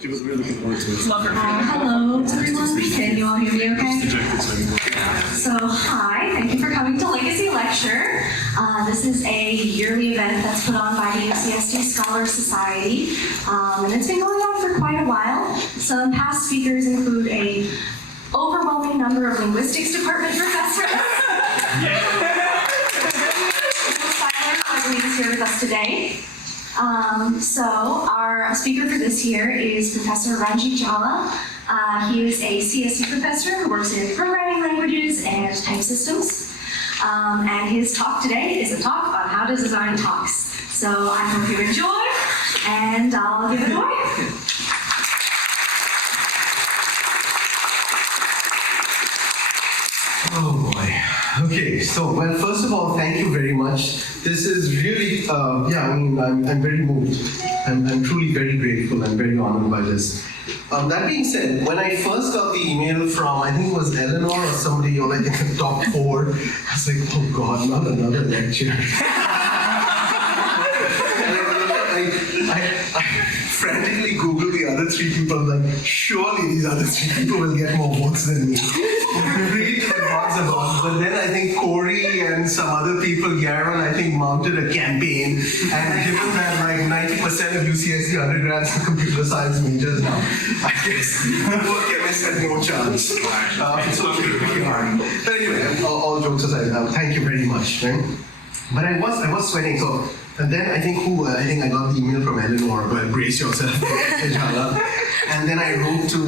She was really looking forward to it. Hello, everyone. Can you all hear me okay? So, hi. Thank you for coming to Legacy Lecture. This is a yearly event that's put on by the UCSD Scholar Society, and it's been going on for quite a while. Some past speakers include a overwhelming number of linguistics department professors. Who's here with us today. So our speaker for this year is Professor Ranjit Jhala. He is a CSE professor who works in programming languages and type systems. And his talk today is a talk on how to design talks. So I hope you enjoy, and I'll give it away. Oh boy. Okay, so, well, first of all, thank you very much. This is really, I'm very moved. I'm truly very grateful and very honored by this. That being said, when I first got the email from, I think it was Eleanor or somebody, or like in the top 4, I was like, oh God, not another lecture. I frantically Googled the other 3 people, like, surely these other 3 people will get more votes than me. Read the odds about. But then I think Corey and some other people, Garen, I think, mounted a campaign. And given that like 90% of UCSD undergrads are computer science majors now, I guess poor chemists had no chance. So really hard. But anyway, all jokes aside, thank you very much. Right? But I was sweating, so. And then I think I got the email from Eleanor, well, brace yourself, Jhala. And then I wrote to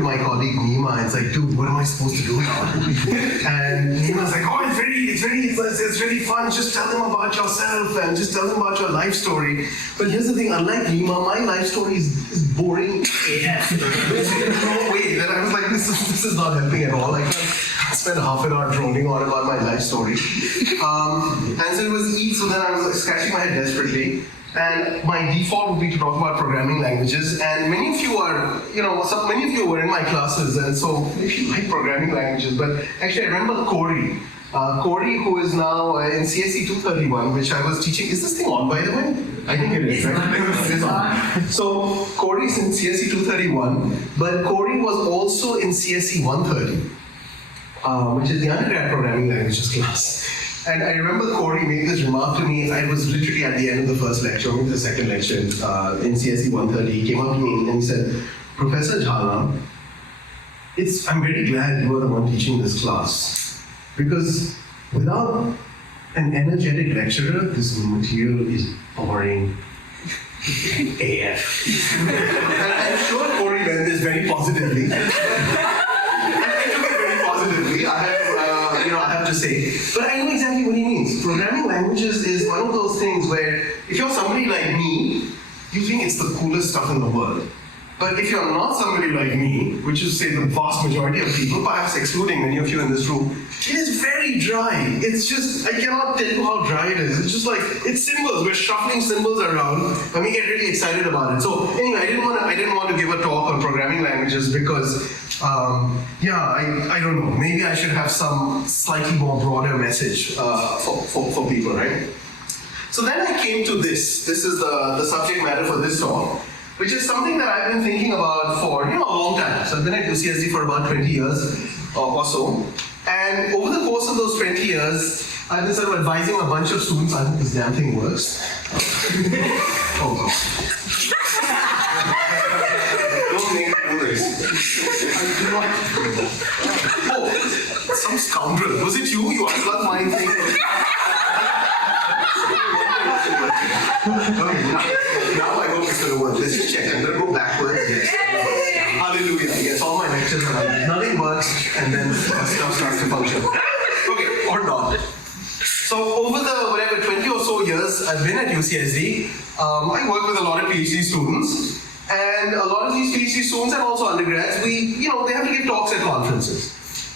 my colleague Nima. It's like, dude, what am I supposed to do now? And Nima's like, oh, it's really fun. Just tell them about yourself and just tell them about your life story. But here's the thing, unlike Nima, my life story is boring AF. There's no way that I was like, this is not helping at all. I can't spend half an hour droning on about my life story. And so it was so then I was like, scratching my head desperately. And my default would be to talk about programming languages. And many of you are, many of you were in my classes, and so if you like programming languages, but actually I remember Corey. Corey, who is now in CSE 231, which I was teaching. Is this thing on, by the way? I think it is, right? It is on. So Corey's in CSE 231, but Corey was also in CSE 130, which is the undergrad programming languages class. And I remember Corey made this remark to me. I was literally at the end of the first lecture, maybe the second lecture in CSE 130. He came up to me and he said, Professor Jhala, I'm very glad you are the one teaching this class. Because without an energetic lecturer, this material is boring AF. And I'm sure Corey meant this very positively. I took it very positively. I have to say. But I know exactly what he means. Programming languages is one of those things where if you're somebody like me, you think it's the coolest stuff in the world. But if you're not somebody like me, which is, say, the vast majority of people, perhaps excluding many of you in this room, it is very dry. It's just, I cannot tell you how dry it is. It's just like, it's symbols. We're shuffling symbols around, and we get really excited about it. So anyway, I didn't want to give a talk on programming languages because, I don't know. Maybe I should have some slightly more broader message for people, right? So then I came to this. This is the subject matter for this talk, which is something that I've been thinking about for a long time. So I've been at UCSD for about 20 years or so. And over the course of those 20 years, I've been sort of advising a bunch of students. I hope this damn thing works. Oh, God. Don't make me do this. I do not. Oh, some scoundrel. Was it you? You unplugged my thing. Okay, now I hope it's going to work. Let's just check. I'm going to go backwards. Yes. Hallelujah. Yes, all my lectures are like, nothing works, and then stuff starts to function. Okay, or not. So over the 20 or so years I've been at UCSD, I work with a lot of PhD students, and a lot of these PhD students and also undergrads, they have to give talks at conferences.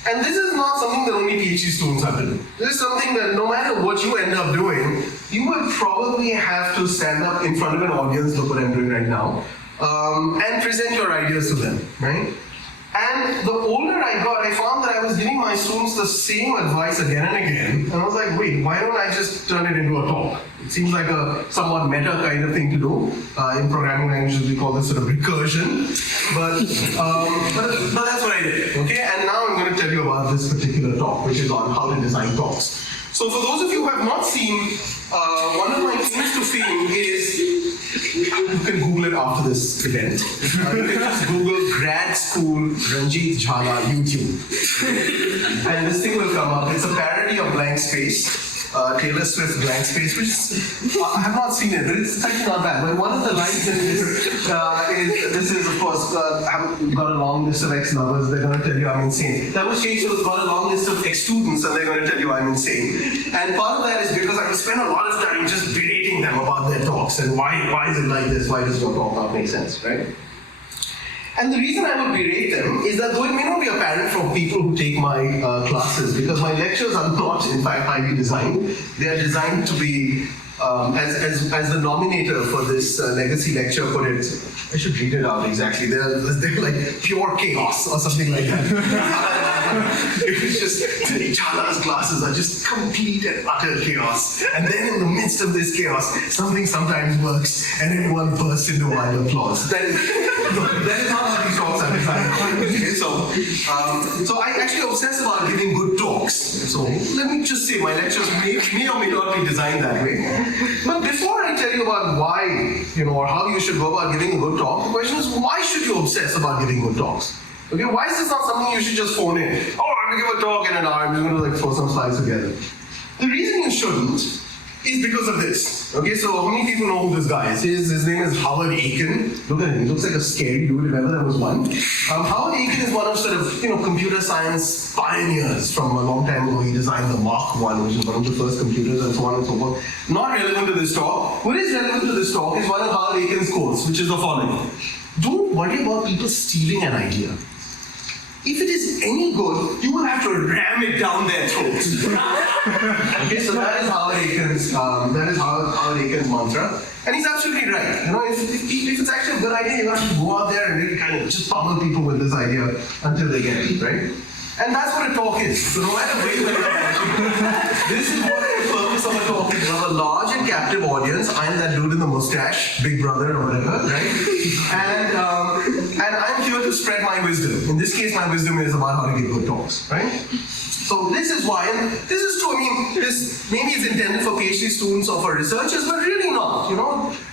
And this is not something that only PhD students have to do. This is something that no matter what you end up doing, you will probably have to stand up in front of an audience, look what I'm doing right now, and present your ideas to them, right? And the older I got, I found that I was giving my students the same advice again and again. And I was like, wait, why don't I just turn it into a talk? It seems like a somewhat meta kind of thing to do. In programming languages, we call this sort of recursion. But that's what I did, okay? And now I'm going to tell you about this particular talk, which is on how to design talks. So for those of you who have not seen, one of my claims to fame is, you can Google it after this event. You can just Google grad school Ranjit Jhala YouTube. And this thing will come up. It's a parody of Blank Space. Taylor Swift's Blank Space, which I have not seen it, but it's actually not bad. But one of the lines in this is of course, I've got a long list of ex-lovers, they're going to tell you I'm insane. That was changed to got a long list of ex-students and they're going to tell you I'm insane. And part of that is because I spend a lot of time just berating them about their talks and why is it like this, why does your talk not make sense, right? And the reason I would berate them is that though it may not be apparent for people who take my classes, because my lectures are not, in fact, highly designed. They are designed to be, as the nominator for this legacy lecture put it, I should read it out exactly. They're like pure chaos or something like that. It's just, Jhala's classes are just complete and utter chaos. And then in the midst of this chaos, something sometimes works and everyone bursts into wild applause. That is not how these talks are designed. Okay, so I actually obsess about giving good talks. So let me just say, my lectures may or may not be designed that way. But before I tell you about why, or how you should go about giving a good talk, the question is, why should you obsess about giving good talks? Okay, why is this not something you should just phone in? Oh, I'm going to give a talk in an hour, I'm just going to throw some slides together. The reason you shouldn't is because of this. Okay, so how many people know who this guy is? His name is Howard Aiken. Look at him, he looks like a scary dude, if ever there was one. Howard Aiken is one of sort of, computer science pioneers from a long time ago. He designed the Mark I, which is one of the first computers and so on and so forth. Not relevant to this talk. What is relevant to this talk is one of Howard Aiken's quotes, which is the following. Don't worry about people stealing an idea. If it is any good, you will have to ram it down their throats. Okay, so that is Howard Aiken's mantra, and he's absolutely right. If it's actually a good idea, you have to go out there and really kind of just pummel people with this idea until they get it, right? And that's what a talk is. So no matter where you are, this is what the purpose of a talk is. You have a large and captive audience. I'm that dude in the mustache, Big Brother or whatever, right? And I'm here to spread my wisdom. In this case, my wisdom is about how to give good talks, right? So this is why, and this is true, this maybe is intended for PhD students or for researchers, but really not,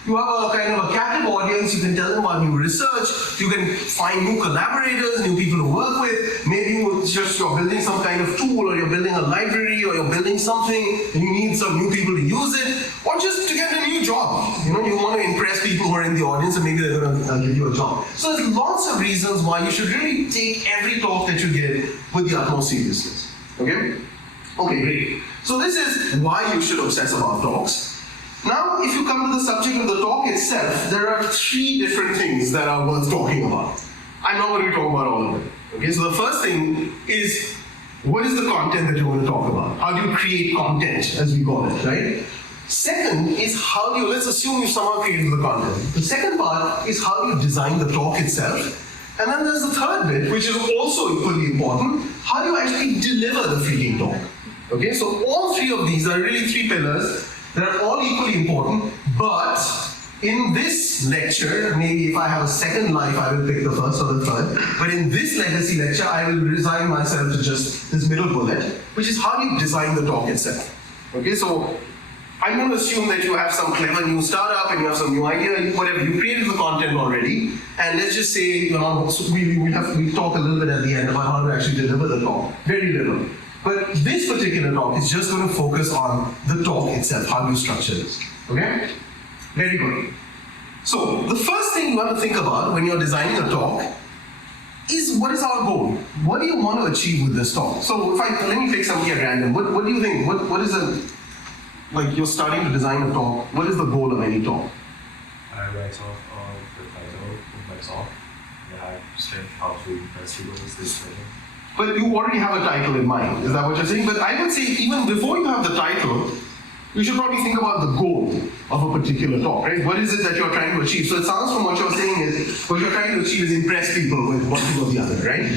You have a kind of a captive audience, you can tell them about new research, you can find new collaborators, new people to work with, maybe you're building some kind of tool, or you're building a library, or you're building something, and you need some new people to use it, or just to get a new job. You want to impress people who are in the audience, and maybe they're going to give you a job. So there's lots of reasons why you should really take every talk that you give with the utmost seriousness. Okay? Okay, great. So this is why you should obsess about talks. Now, if you come to the subject of the talk itself, there are 3 different things that are worth talking about. I'm not going to be talking about all of them. Okay, so the first thing is, what is the content that you want to talk about? How do you create content, as we call it, right? Second is let's assume you somehow created the content. The second part is how you design the talk itself. And then there's the third bit, which is also equally important. How do you actually deliver the freaking talk? Okay, so all 3 of these are really 3 pillars that are all equally important, but in this lecture, maybe if I have a second life, I will pick the first or the third, but in this legacy lecture, I will resign myself to just this middle bullet, which is how you design the talk itself. Okay, so I'm going to assume that you have some clever new startup and you have some new idea, whatever, you created the content already, and let's just say, we'll talk a little bit at the end about how to actually deliver the talk. Very little. But this particular talk is just going to focus on the talk itself, how you structure this. Okay? Very good. So, the first thing you want to think about when you're designing a talk is, what is our goal? What do you want to achieve with this talk? So, let me pick something at random. What do you think? What is you're starting to design a talk, what is the goal of any talk? I write off the title of my talk, and I explain how to impress people with this thing. But you already have a title in mind, is that what you're saying? But I would say, even before you have the title, you should probably think about the goal of a particular talk, right? What is it that you're trying to achieve? So it sounds from what you're saying is, what you're trying to achieve is impress people with one thing or the other, right?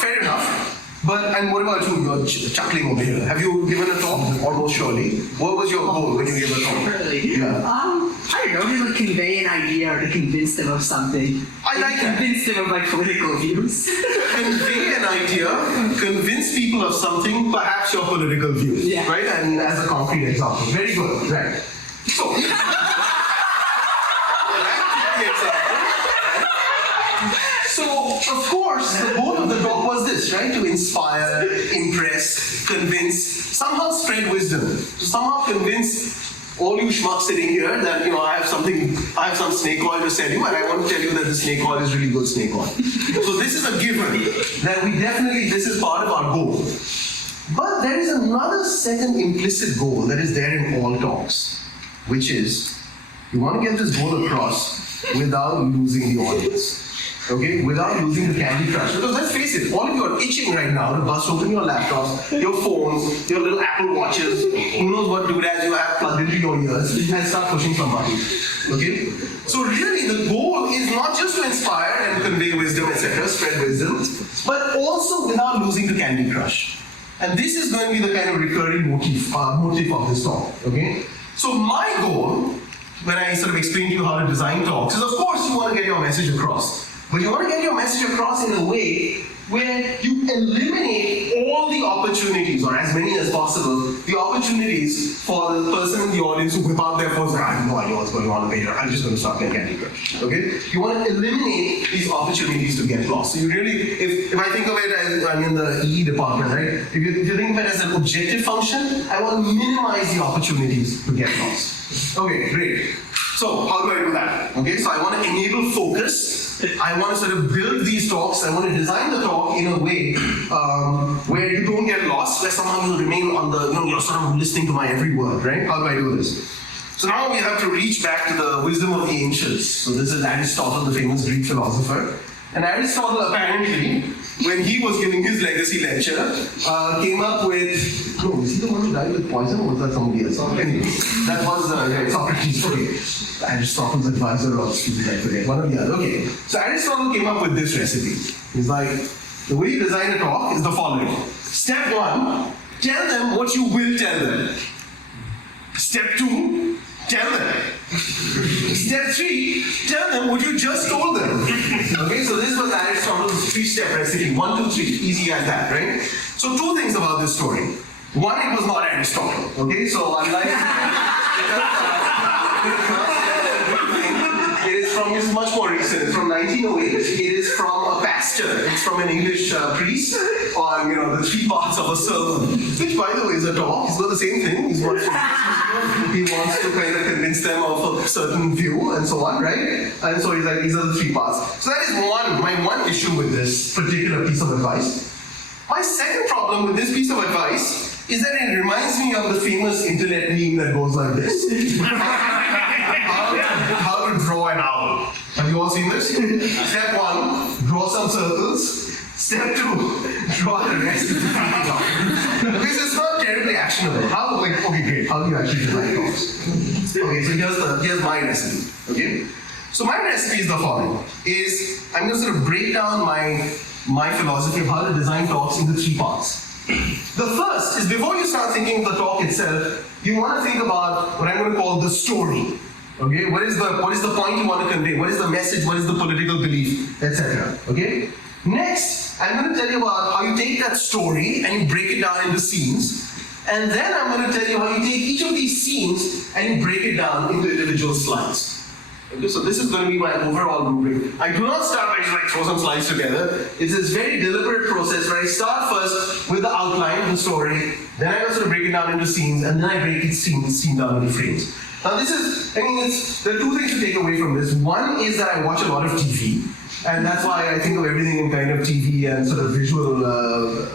Fair enough. But, and what about you? You're chuckling over here. Have you given a talk? Almost surely. What was your goal when you gave a talk? Really? Yeah. I don't know, just like convey an idea or to convince them of something. I like that. Convince them of my political views. Convey an idea, convince people of something, perhaps your political views, Yeah. right? And as a concrete example. Very good, right. So, so, of course, the goal of the talk was this, right? To inspire, impress, convince, somehow spread wisdom. To somehow convince all you schmucks sitting here that, I have some snake oil to sell you, and I want to tell you that the snake oil is really good snake oil. So this is a given, that this is part of our goal. But there is another second implicit goal that is there in all talks, which is, you want to get this goal across without losing the audience. Okay, without losing the Candy Crush. Because let's face it, all of you are itching right now to bust open your laptops, your phones, your little Apple Watches, who knows what doodads you have plugged into your ears, and start pushing some buttons. Okay? So really the goal is not just to inspire and convey wisdom, etc., spread wisdom, but also without losing the Candy Crush. And this is going to be the kind of recurring motif of this talk. Okay? So my goal, when I sort of explain to you how to design talks, is of course you want to get your message across. But you want to get your message across in a way where you eliminate all the opportunities, or as many as possible, the opportunities for the person in the audience who whip out their phones and I have no idea what's going on later, I'm just going to start playing Candy Crush. Okay? You want to eliminate these opportunities to get lost. So you really, if I think of it as, I'm in the EE department, right? If you think of it as an objective function, I want to minimize the opportunities to get lost. Okay, great. So how do I do that? Okay, so I want to enable focus. I want to sort of build these talks. I want to design the talk in a way where you don't get lost, where somehow you remain on the, you're sort of listening to my every word, right? How do I do this? So now we have to reach back to the wisdom of the ancients. So this is Aristotle, the famous Greek philosopher. And Aristotle apparently, when he was giving his legacy lecture, came up with, is he the one who died with poison, or was that somebody else? Anyway, that was Socrates. Okay. Aristotle's advisor or student, I forget, one or the other. Okay. So Aristotle came up with this recipe. He's like, the way you design a talk is the following. Step 1, tell them what you will tell them. Step 2, tell them. Step 3, tell them what you just told them. Okay, so this was Aristotle's 3-step recipe. 1, 2, 3, easy as that, right? So 2 things about this story. One, it was not Aristotle. Okay, so unlike it is from, it's much more recent. It's from 1908. It is from a pastor. It's from an English priest on, the 3 parts of a sermon, which, by the way, is a talk. He's got the same thing. He wants to kind of convince them of a certain view and so on, right? And so he's like, these are the 3 parts. So that is my one issue with this particular piece of advice. My second problem with this piece of advice is that it reminds me of the famous internet meme that goes like this. How to draw an owl. Have you all seen this? Step 1, draw some circles. Step 2, draw the rest of the people. Because it's not terribly actionable. Okay, great. How do you actually design talks? Okay, so here's my recipe. Okay? So my recipe is the following. I'm going to sort of break down my philosophy of how to design talks into 3 parts. The first is, before you start thinking of the talk itself, you want to think about what I'm going to call the story. Okay, what is the point you want to convey? What is the message? What is the political belief, etc. Okay. Next, I'm going to tell you about how you take that story and you break it down into scenes, and then I'm going to tell you how you take each of these scenes and you break it down into individual slides. Okay, so this is going to be my overall rubric. I do not start by just throw some slides together. It's this very deliberate process where I start first with the outline of the story, then I sort of break it down into scenes, and then I break it scene down into frames. Now this is, there are 2 things to take away from this. One is that I watch a lot of TV, and that's why I think of everything in kind of TV and sort of visual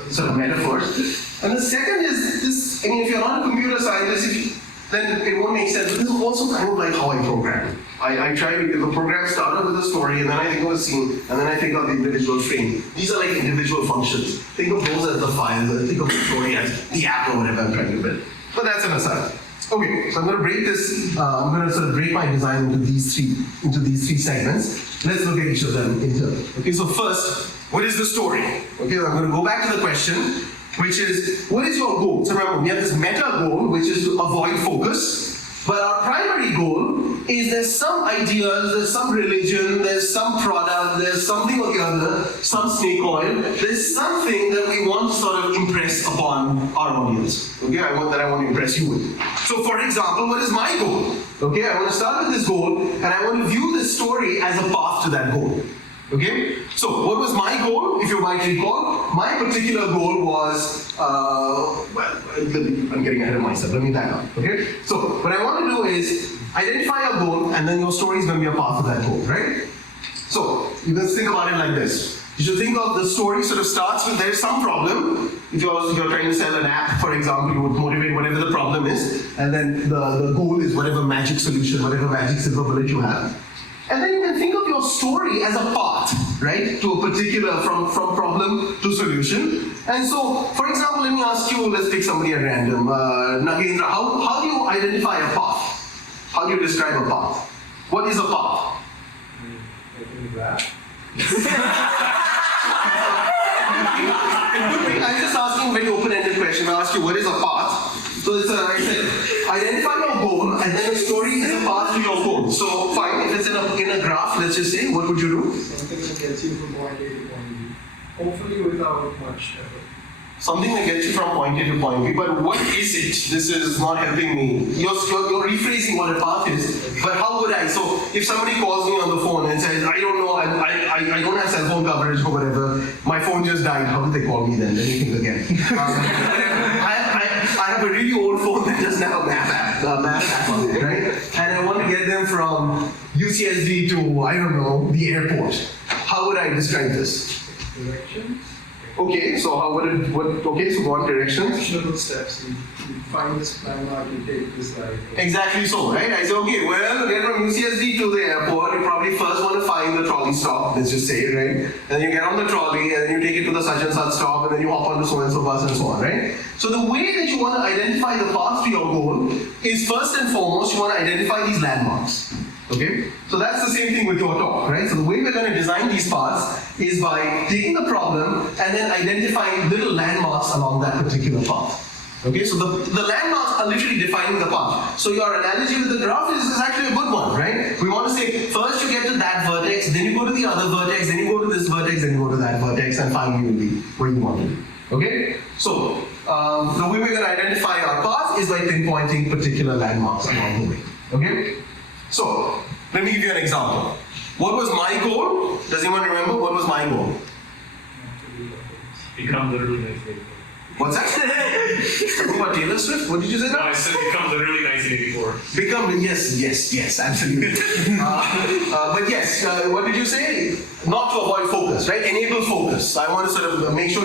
sort of metaphors. And the second is this, if you're not a computer scientist, then it won't make sense. But this is also kind of like how I program. I try to get the program started with a story, and then I think of a scene, and then I think of the individual frame. These are like individual functions. Think of those as the files, and think of the story as the app or whatever I'm trying to build. But that's an aside. Okay, so I'm going to break this. I'm going to sort of break my design into these three segments. Let's look at each of them in turn. Okay, so first, what is the story? Okay, I'm going to go back to the question, which is, what is your goal? So remember, we have this meta goal, which is to avoid focus. But our primary goal is there's some ideas, there's some religion, there's some product, there's something or the other, some snake oil. There's something that we want to sort of impress upon our audience. Okay, I want to impress you with. So for example, what is my goal? Okay, I want to start with this goal and I want to view this story as a path to that goal. Okay, so what was my goal? If you might recall, my particular goal was, I'm getting ahead of myself, let me back up, okay? So what I want to do is identify a goal and then your story is going to be a path to that goal, right? So you can think about it like this. You should think of the story sort of starts with there's some problem. If you're trying to sell an app, for example, you would motivate whatever the problem is, and then the goal is whatever magic solution, whatever magic silver bullet you have. And then you can think of your story as a path, right, to a particular, from problem to solution. And so, for example, let me ask you, let's pick somebody at random. Nagendra, how do you identify a path? How do you describe a path? What is a path? I'm just asking a very open-ended question. I ask you, what is a path? So it's I said, identify your goal, and then the story is a path to your goal. So fine, if it's in a graph, let's just say, what would you do? Something that gets you from point A to point B. Hopefully without much effort. Something that gets you from point A to point B, but what is it? This is not helping me. You're rephrasing what a path is, but how would I? So if somebody calls me on the phone and says, I don't know, I don't have cell phone coverage or whatever, my phone just died, how did they call me then? Let me think again. I have a really old phone that doesn't have a map app on it, right? And I want to get them from UCSD to, I don't know, the airport. How would I describe this? Directions. Okay, so how would it, so go on directions. Actionable steps. You find this landmark, you take this right. Exactly so, right? I say, okay, well, get from UCSD to the airport, you probably first want to find the trolley stop, let's just say, right? And then you get on the trolley, and then you take it to the such and such stop, and then you hop on to so-and-so bus and so on, right? So the way that you want to identify the path to your goal is first and foremost, you want to identify these landmarks. Okay? So that's the same thing with your talk, right? So the way we're going to design these paths is by taking the problem and then identifying little landmarks along that particular path. Okay, so the landmarks are literally defining the path. So your analogy with the graph is actually a good one, right? We want to say, first you get to that vertex, then you go to the other vertex, then you go to this vertex, then you go to that vertex, and finally you will be where you want to be. Okay? So, the way we're going to identify our path is by pinpointing particular landmarks along the way. Okay? So, let me give you an example. What was my goal? Does anyone remember what was my goal? Become literally nice neighbor. What's that? Talking about Taylor Swift? What did you say? No, I said become literally 1984. Become, yes, absolutely. But yes, what did you say? Not to avoid focus, right? Enable focus. I want to sort of make sure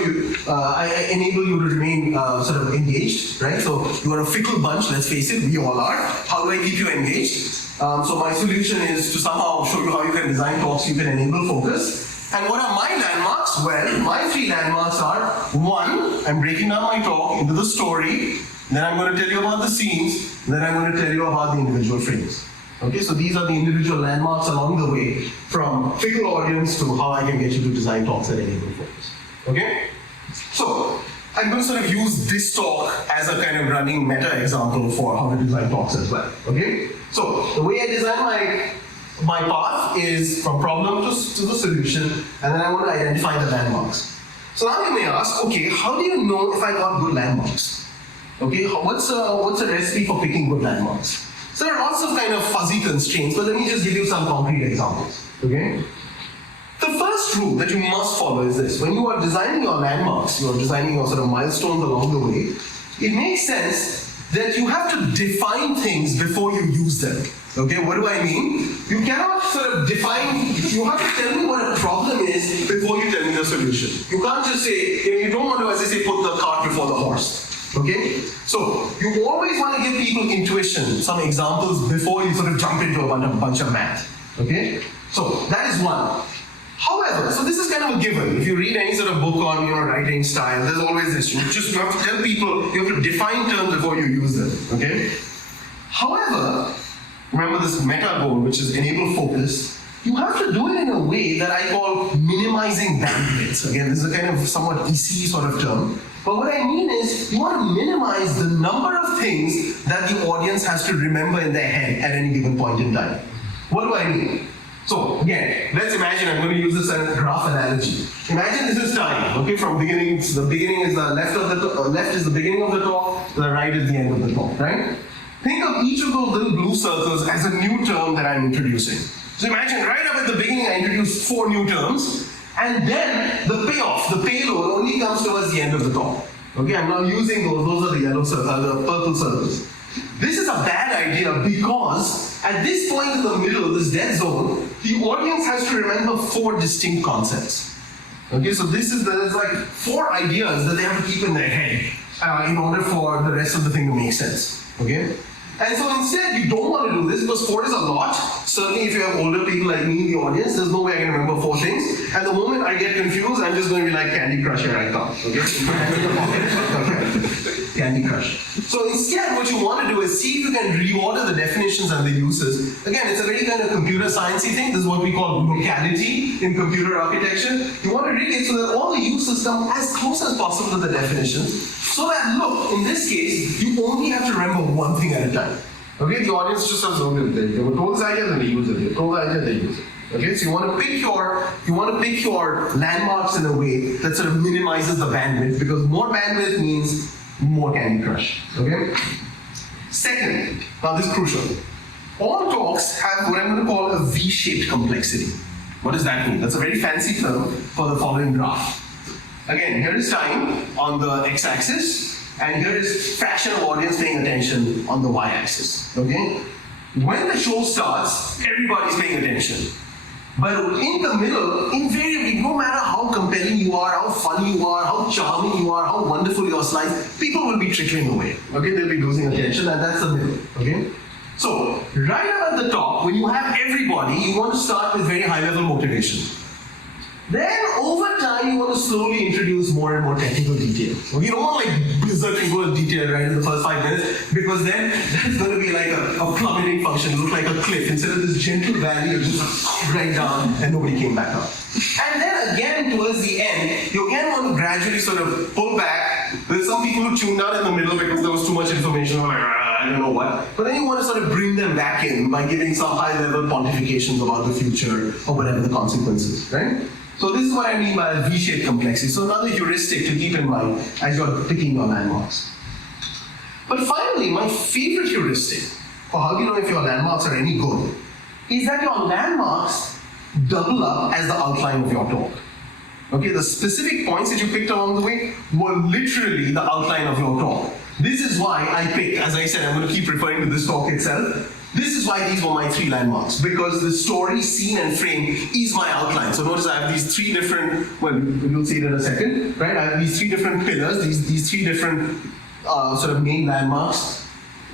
I enable you to remain sort of engaged, right? So you are a fickle bunch, let's face it, we all are. How do I keep you engaged? So my solution is to somehow show you how you can design talks so you can enable focus. And what are my landmarks? Well, my three landmarks are, one, I'm breaking down my talk into the story, then I'm going to tell you about the scenes, then I'm going to tell you about the individual frames. Okay, so these are the individual landmarks along the way, from fickle audience to how I can get you to design talks that enable focus. Okay? So, I'm going to sort of use this talk as a kind of running meta example for how to design talks as well. Okay? So, the way I design my path is from problem to the solution, and then I want to identify the landmarks. So now you may ask, okay, how do you know if I got good landmarks? Okay, what's a recipe for picking good landmarks? So there are lots of kind of fuzzy constraints, but let me just give you some concrete examples. Okay? The first rule that you must follow is this: when you are designing your landmarks, you are designing your sort of milestones along the way, it makes sense that you have to define things before you use them. Okay, what do I mean? You cannot sort of define, you have to tell me what a problem is before you tell me the solution. You can't just say, you don't want to, as I say, put the cart before the horse. Okay? So, you always want to give people intuition, some examples before you sort of jump into a bunch of math. Okay? So, that is one. However, so this is kind of a given. If you read any sort of book on writing style, there's always this. You have to tell people, you have to define terms before you use them. Okay? However, remember this meta goal, which is enable focus, you have to do it in a way that I call minimizing bandwidth. Again, this is a kind of somewhat EC sort of term. But what I mean is, you want to minimize the number of things that the audience has to remember in their head at any given point in time. What do I mean? So again, let's imagine, I'm going to use this as a graph analogy. Imagine this is time, okay, from beginning, so the beginning is the left is the beginning of the talk, the right is the end of the talk, right? Think of each of those little blue circles as a new term that I'm introducing. So imagine right up at the beginning I introduced 4 new terms, and then the payoff, the payload only comes towards the end of the talk. Okay, I'm now using those are the yellow circles, the purple circles. This is a bad idea because at this point in the middle, this dead zone, the audience has to remember 4 distinct concepts. Okay, so there's like 4 ideas that they have to keep in their head in order for the rest of the thing to make sense. Okay? And so instead, you don't want to do this because 4 is a lot. Certainly if you have older people like me in the audience, there's no way I can remember 4 things. And the moment I get confused, I'm just going to be like Candy Crush, here I come. Okay? Candy Crush. So instead, what you want to do is see if you can reorder the definitions and the uses. Again, it's a very kind of computer sciencey thing. This is what we call locality in computer architecture. You want to read it so that all the uses come as close as possible to the definitions. So that, look, in this case, you only have to remember one thing at a time. Okay, the audience just has zoned in. They were told this idea, then they use it. They were told the idea, they use it. Okay, so you want to pick your landmarks in a way that sort of minimizes the bandwidth, because more bandwidth means more Candy Crush. Okay? Second, now this is crucial. All talks have what I'm going to call a V-shaped complexity. What does that mean? That's a very fancy term for the following graph. Again, here is time on the x-axis, and here is fraction of audience paying attention on the y-axis. Okay? When the show starts, everybody's paying attention. But in the middle, invariably, no matter how compelling you are, how funny you are, how charming you are, how wonderful your slides, people will be trickling away. Okay? They'll be losing attention, and that's the middle. Okay? So, right up at the top, when you have everybody, you want to start with very high-level motivation. Then, over time, you want to slowly introduce more and more technical detail. Okay? You don't want like blizzard and go in detail right in the first 5 minutes, because then that's going to be like a plummeting function, look like a cliff. Instead of this gentle valley, it just right down and nobody came back up. And then again, towards the end, you again want to gradually sort of pull back. There's some people who tuned out in the middle because there was too much information, like, I don't know what. But then you want to sort of bring them back in by giving some high-level pontifications about the future or whatever the consequences, right? So this is what I mean by a V-shaped complexity. So another heuristic to keep in mind as you're picking your landmarks. But finally, my favorite heuristic for how do you know if your landmarks are any good is that your landmarks double up as the outline of your talk. Okay, the specific points that you picked along the way were literally the outline of your talk. This is why I picked, as I said, I'm going to keep referring to this talk itself. This is why these were my 3 landmarks, because the story, scene, and frame is my outline. So notice I have these 3 different, well, you'll see it in a second, right? I have these 3 different pillars, these 3 different sort of main landmarks.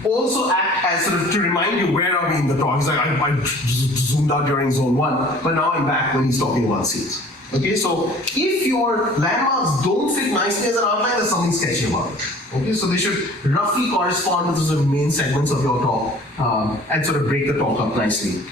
Also act as sort of to remind you where are we in the talk. It's like I zoomed out during zone 1, but now I'm back when he's talking about scenes. Okay, so if your landmarks don't fit nicely as an outline, there's something sketchy about it. Okay, so they should roughly correspond to the sort of main segments of your talk and sort of break the talk up nicely.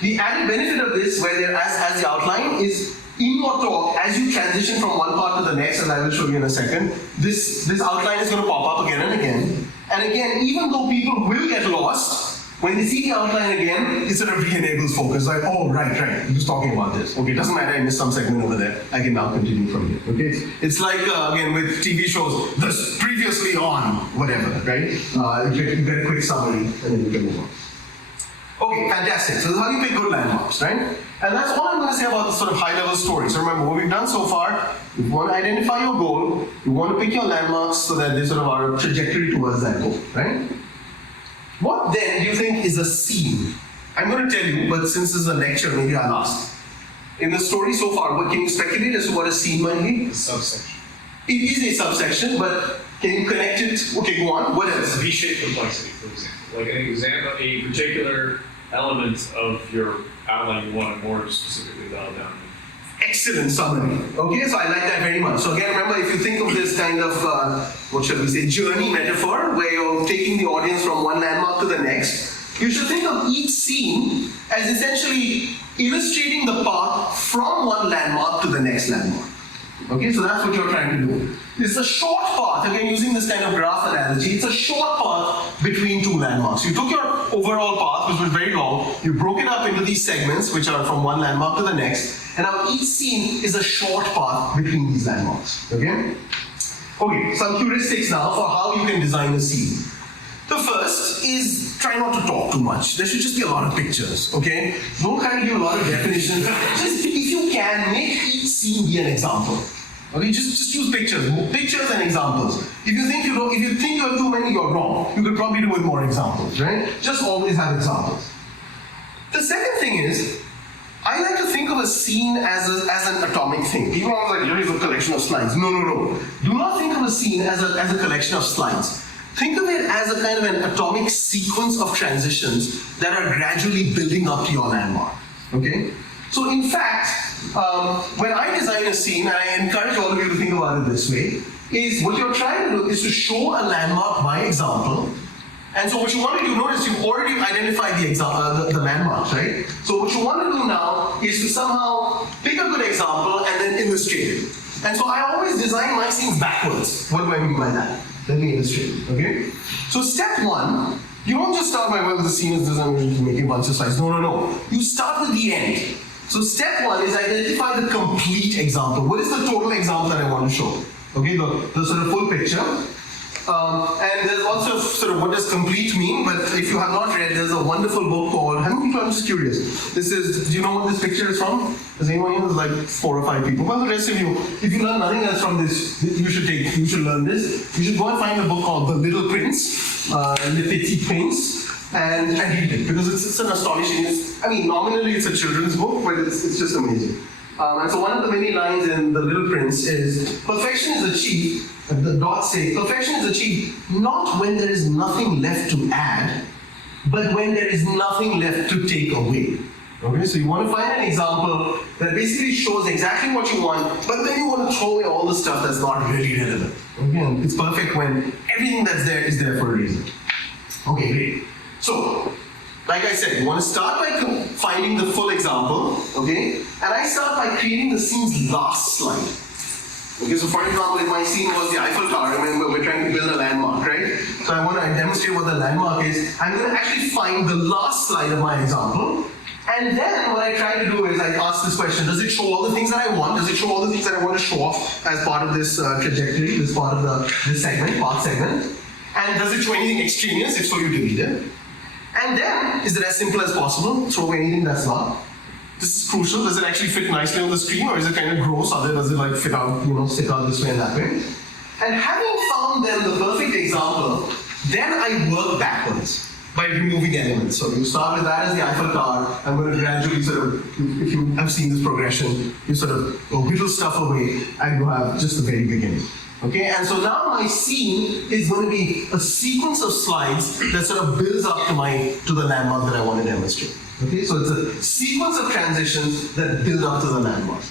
The added benefit of this, where they're as the outline, is in your talk, as you transition from one part to the next, and I will show you in a second, this outline is going to pop up again and again. And again, even though people will get lost, when they see the outline again, it sort of re-enables focus. Like, oh, right, he was talking about this. Okay, it doesn't matter, I missed some segment over there. I can now continue from here. Okay, it's like, again, with TV shows, this previously on, whatever, right? You get a quick summary, and then you can move on. Okay, fantastic. So this is how you pick good landmarks, right? And that's all I'm going to say about the sort of high-level story. So remember, what we've done so far, you want to identify your goal, you want to pick your landmarks so that they sort of are a trajectory towards that goal, right? What then do you think is a scene? I'm going to tell you, but since this is a lecture, maybe I'll ask. In the story so far, what can you speculate as to what a scene might be? A subsection. It is a subsection, but can you connect it? Okay, go on. What else? V-shaped complexity, for example. Like an example, a particular element of your outline you want to more specifically dial down. excellent summary. Okay, so I like that very much. So again, remember, if you think of this kind of, what shall we say, journey metaphor, where you're taking the audience from one landmark to the next, you should think of each scene as essentially illustrating the path from one landmark to the next landmark. Okay, so that's what you're trying to do. It's a short path, again using this kind of graph analogy, it's a short path between two landmarks. You took your overall path, which was very long, you broke it up into these segments, which are from one landmark to the next, and now each scene is a short path between these landmarks. Okay? Okay, some heuristics now for how you can design a scene. The first is try not to talk too much. There should just be a lot of pictures, okay? Don't kind of give a lot of definitions. Just, if you can, make each scene be an example. Okay, just use pictures and examples. If you think you have too many, you're wrong. You could probably do with more examples, right? Just always have examples. The second thing is, I like to think of a scene as an atomic thing. People are like, here is a collection of slides. No. Do not think of a scene as a collection of slides. Think of it as a kind of an atomic sequence of transitions that are gradually building up to your landmark. Okay? So in fact, when I design a scene, and I encourage all of you to think about it this way, is what you're trying to do is to show a landmark by example. And so what you want to do, notice you've already identified the landmarks, right? So what you want to do now is to somehow pick a good example and then illustrate it. And so I always design my scenes backwards. What do I mean by that? Let me illustrate, okay? So step one, you don't just start by, well, the scene is this, I'm making a bunch of slides. No. You start with the end. So step one is identify the complete example. What is the total example that I want to show? Okay, the sort of full picture. And there's also sort of what does complete mean, but if you have not read, there's a wonderful book called, how many people, I'm just curious. This is, do you know what this picture is from? Does anyone here? There's like 4 or 5 people. Well, the rest of you, if you learn nothing else from this, you should learn this. You should go and find a book called The Little Prince, Le Petit Prince, and read it, because it's an astonishing, nominally it's a children's book, but it's just amazing. And so one of the many lines in The Little Prince is, perfection is achieved, the Dodd say, perfection is achieved not when there is nothing left to add, but when there is nothing left to take away. Okay, so you want to find an example that basically shows exactly what you want, but then you want to throw away all the stuff that's not really relevant. Okay, and it's perfect when everything that's there is there for a reason. Okay, great. So, like I said, you want to start by finding the full example, okay? And I start by creating the scene's last slide. Okay, so for example, if my scene was the Eiffel Tower, remember we're trying to build a landmark, right? So I want to demonstrate what the landmark is. I'm going to actually find the last slide of my example. And then what I try to do is I ask this question, does it show all the things that I want? Does it show all the things that I want to show off as part of this trajectory, this part of this segment, path segment? And does it show anything extraneous? If so, you delete it. And then, is it as simple as possible? Throw away anything that's not. This is crucial. Does it actually fit nicely on the screen, or is it kind of gross? Or does it like fit out, stick out this way and that way? And having found then the perfect example, then I work backwards by removing elements. So you start with that as the Eiffel Tower. I'm going to gradually sort of, if you have seen this progression, you sort of whittle stuff away, and you have just the very beginning. Okay, and so now my scene is going to be a sequence of slides that sort of builds up to the landmark that I want to demonstrate. Okay, so it's a sequence of transitions that build up to the landmark.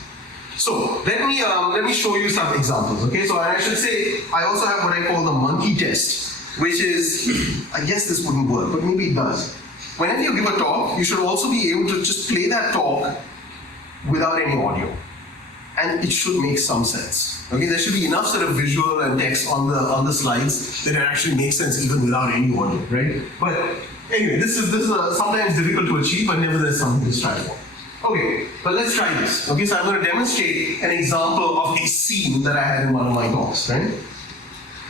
So let me show you some examples. Okay, so I should say I also have what I call the monkey test, which is, I guess this wouldn't work, but maybe it does. Whenever you give a talk, you should also be able to just play that talk without any audio. And it should make some sense. Okay, there should be enough sort of visual and text on the slides that it actually makes sense even without any audio, right? But anyway, this is sometimes difficult to achieve, but nevertheless something to strive for. Okay, but let's try this. Okay, so I'm going to demonstrate an example of a scene that I had in one of my talks, right?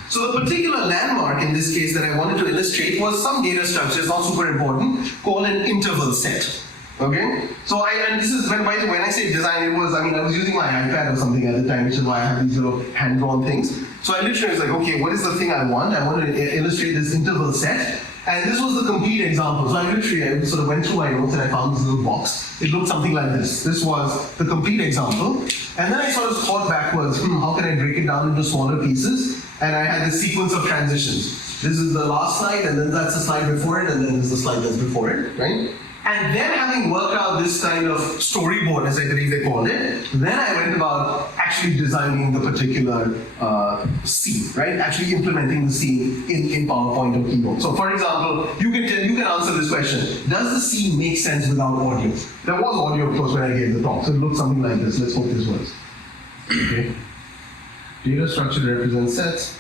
So the particular landmark in this case that I wanted to illustrate was some data structure, it's not super important, called an interval set. Okay, so and this is when I say design, it was, I was using my iPad or something at the time, which is why I have these little hand-drawn things. So I literally was like, okay, what is the thing I want? I want to illustrate this interval set, and this was the complete example. So I sort of went through my notes and I found this little box. It looked something like this. This was the complete example, and then I sort of thought backwards, how can I break it down into smaller pieces? And I had this sequence of transitions. This is the last slide, and then that's the slide before it, and then there's the slide that's before it, right? And then having worked out this kind of storyboard, as I believe they called it, then I went about actually designing the particular scene, right? Actually implementing the scene in PowerPoint or Keynote. So for example, you can answer this question. Does the scene make sense without audio? There was audio, of course, when I gave the talk. So it looked something like this. Let's hope this works. Okay. Data structure represents sets.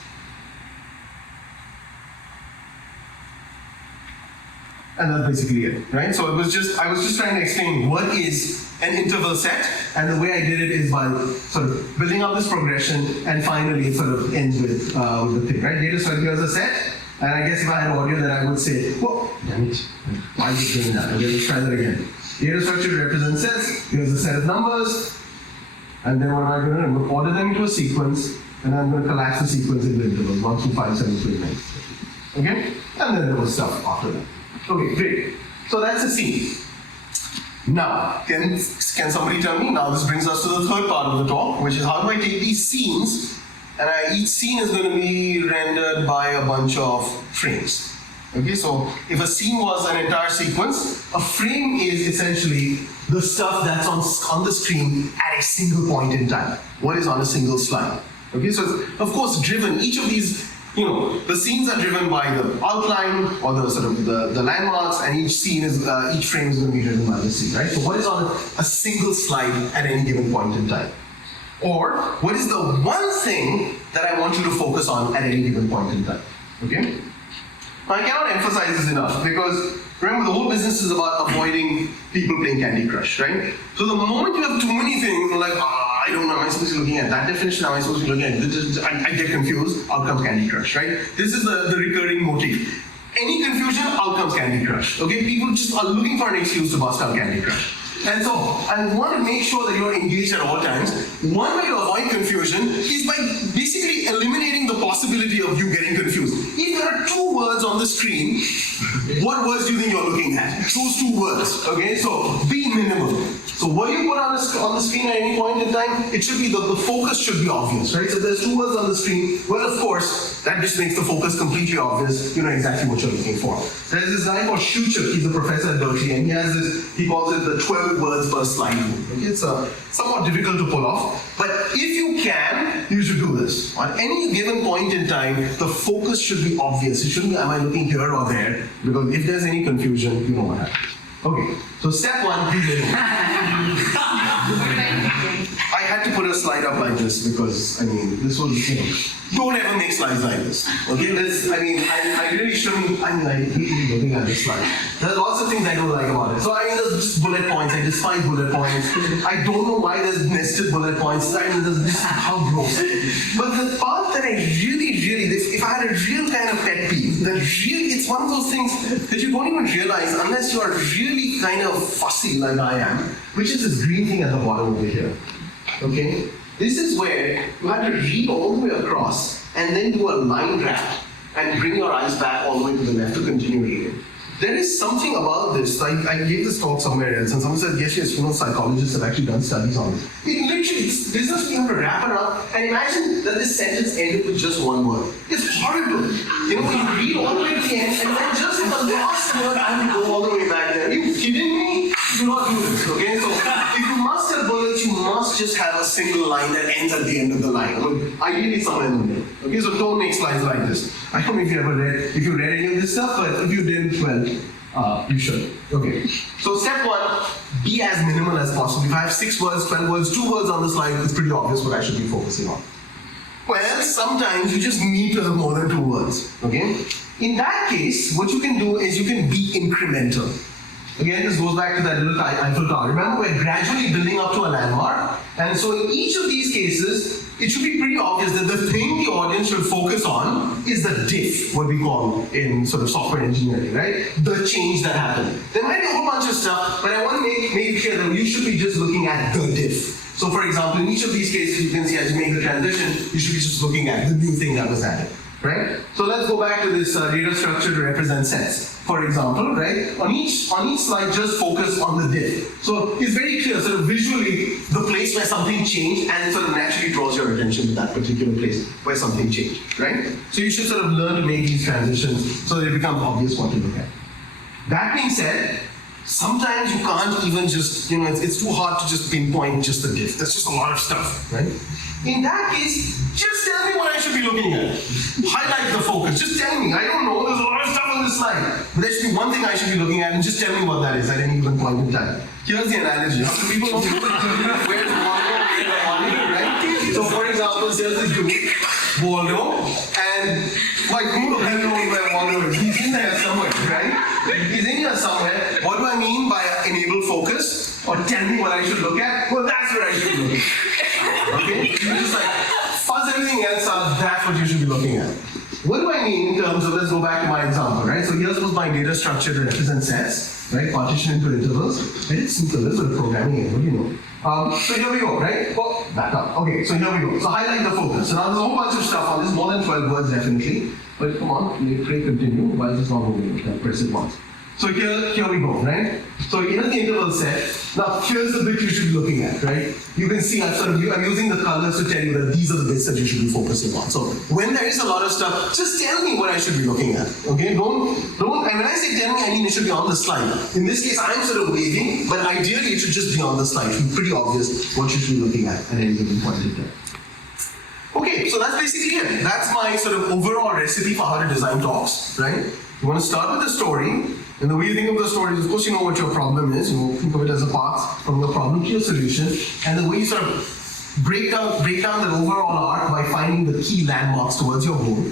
And that's basically it, right? So I was just trying to explain what is an interval set, and the way I did it is by sort of building up this progression, and finally it sort of ends with the thing, right? Data structure is a set, and I guess if I had audio, then I would say, whoa, damn it, why is it doing that? Okay, let's try that again. Data structure represents sets. Here's a set of numbers, and then what am I going to do? I'm going to order them into a sequence, and I'm going to collapse the sequence into intervals 1, 2, 5, 7, 3, 9. Okay, and then there was stuff after that. Okay, great. So that's a scene. Now, can somebody tell me? Now this brings us to the third part of the talk, which is how do I take these scenes, and each scene is going to be rendered by a bunch of frames. Okay, so if a scene was an entire sequence, a frame is essentially the stuff that's on the screen at a single point in time. What is on a single slide? Okay, so it's, of course, driven. Each of these, the scenes are driven by the outline or the sort of the landmarks, and each scene is each frame is going to be driven by the scene, right? So what is on a single slide at any given point in time? Or what is the one thing that I want you to focus on at any given point in time? Okay? Now, I cannot emphasize this enough because remember, the whole business is about avoiding people playing Candy Crush, right? So the moment you have too many things, you're like, I don't know, am I supposed to be looking at that definition? Am I supposed to be looking at this? I get confused, out comes Candy Crush, right? This is the recurring motif. Any confusion, out comes Candy Crush. Okay, people just are looking for an excuse to bust out Candy Crush. And so, I want to make sure that you're engaged at all times. One way to avoid confusion is by basically eliminating the possibility of you getting confused. If there are two words on the screen, what words do you think you're looking at? Those two words, okay? So, be minimal. So, what you put on the screen at any point in time, it should be, the focus should be obvious, right? So, there's two words on the screen. Well, of course, that just makes the focus completely obvious. You know exactly what you're looking for. There's this guy called Schuchuk, he's a professor at Berkeley, and he has this, he calls it the 12 words per slide rule. Okay? It's somewhat difficult to pull off, but if you can, you should do this. On any given point in time, the focus should be obvious. It shouldn't be, am I looking here or there? Because if there's any confusion, you know what happens. Okay, so step one, be minimal. I had to put a slide up like this because, this was, don't ever make slides like this. Okay, I really shouldn't, I hate looking at this slide. There's lots of things I don't like about it. So, there's just bullet points, I despise bullet points. I don't know why there's nested bullet points. There's just how gross. But the part that I really, if I had a real kind of pet peeve, it's one of those things that you don't even realize unless you are really kind of fussy like I am, which is this green thing at the bottom over here. Okay? This is where you have to read all the way across and then do a line drag and bring your eyes back all the way to the left to continue reading. There is something about this. I gave this talk somewhere else, and someone said, yes, psychologists have actually done studies on this. It literally, it's business you have to wrap around, and imagine that this sentence ended with just one word. It's horrible. You read all the way to the end, and then just the last word, I have to go all the way back there. Are you kidding me? Do not do this, okay? So, if you must have bullets, you must just have a single line that ends at the end of the line. Ideally, somewhere in the middle. Okay, so don't make slides like this. I don't know if you read any of this stuff, but if you didn't, well, you should. Okay. So step one, be as minimal as possible. If I have 6 words, 12 words, 2 words on the slide, it's pretty obvious what I should be focusing on. Well, sometimes you just need to have more than 2 words. Okay? In that case, what you can do is you can be incremental. Again, this goes back to that little Eiffel Tower. Remember, we're gradually building up to a landmark, and so in each of these cases, it should be pretty obvious that the thing the audience should focus on is the diff, what we call in sort of software engineering, right? The change that happened. There might be a whole bunch of stuff, but I want to make it clear that you should be just looking at the diff. So for example, in each of these cases, you can see as you make the transition, you should be just looking at the new thing that was added. Right? So let's go back to this data structure to represent sets. For example, right? On each slide, just focus on the diff. So it's very clear, sort of visually, the place where something changed, and it sort of naturally draws your attention to that particular place where something changed, right? So you should sort of learn to make these transitions so that it becomes obvious what to look at. That being said, sometimes you can't even just, it's too hard to just pinpoint just the diff. That's just a lot of stuff, right? In that case, just tell me what I should be looking at. Highlight the focus. Just tell me. I don't know. There's a lot of stuff on this slide. But there should be one thing I should be looking at, and just tell me what that is at any given point in time. Here's the analogy. How do people know where's Waldo, right? So, for example, there's this dude, Waldo, and like, who the hell knows where Waldo is? He's in there somewhere, right? He's in here somewhere. What do I mean by enable focus? Or tell me what I should look at? Well, that's where I should be looking at. Okay? You just like fuzz everything else out, that's what you should be looking at. What do I mean in terms of, let's go back to my example, right? So here's was my data structure to represent sets, right? Partition into intervals. Very simple, a little bit of programming, what do you know? So here we go, right? Well, back up. Okay, so here we go. So highlight the focus. So now there's a whole bunch of stuff on this, more than 12 words definitely. But come on, pray continue. Why is this not moving? I'll press it once. So here we go, right? So here's the interval set. Now here's the bit you should be looking at, right? You can see I'm using the colors to tell you that these are the bits that you should be focusing on. So when there is a lot of stuff, just tell me what I should be looking at, okay? Don't, and when I say tell me, I mean it should be on the slide. In this case, I'm sort of waving, but ideally it should just be on the slide. It should be pretty obvious what you should be looking at any given point in time. Okay, so that's basically it. That's my sort of overall recipe for how to design talks, right? You want to start with the story, and the way you think of the story is, of course, you know what your problem is. You think of it as a path from your problem to your solution, and the way you sort of break down that overall arc by finding the key landmarks towards your goal.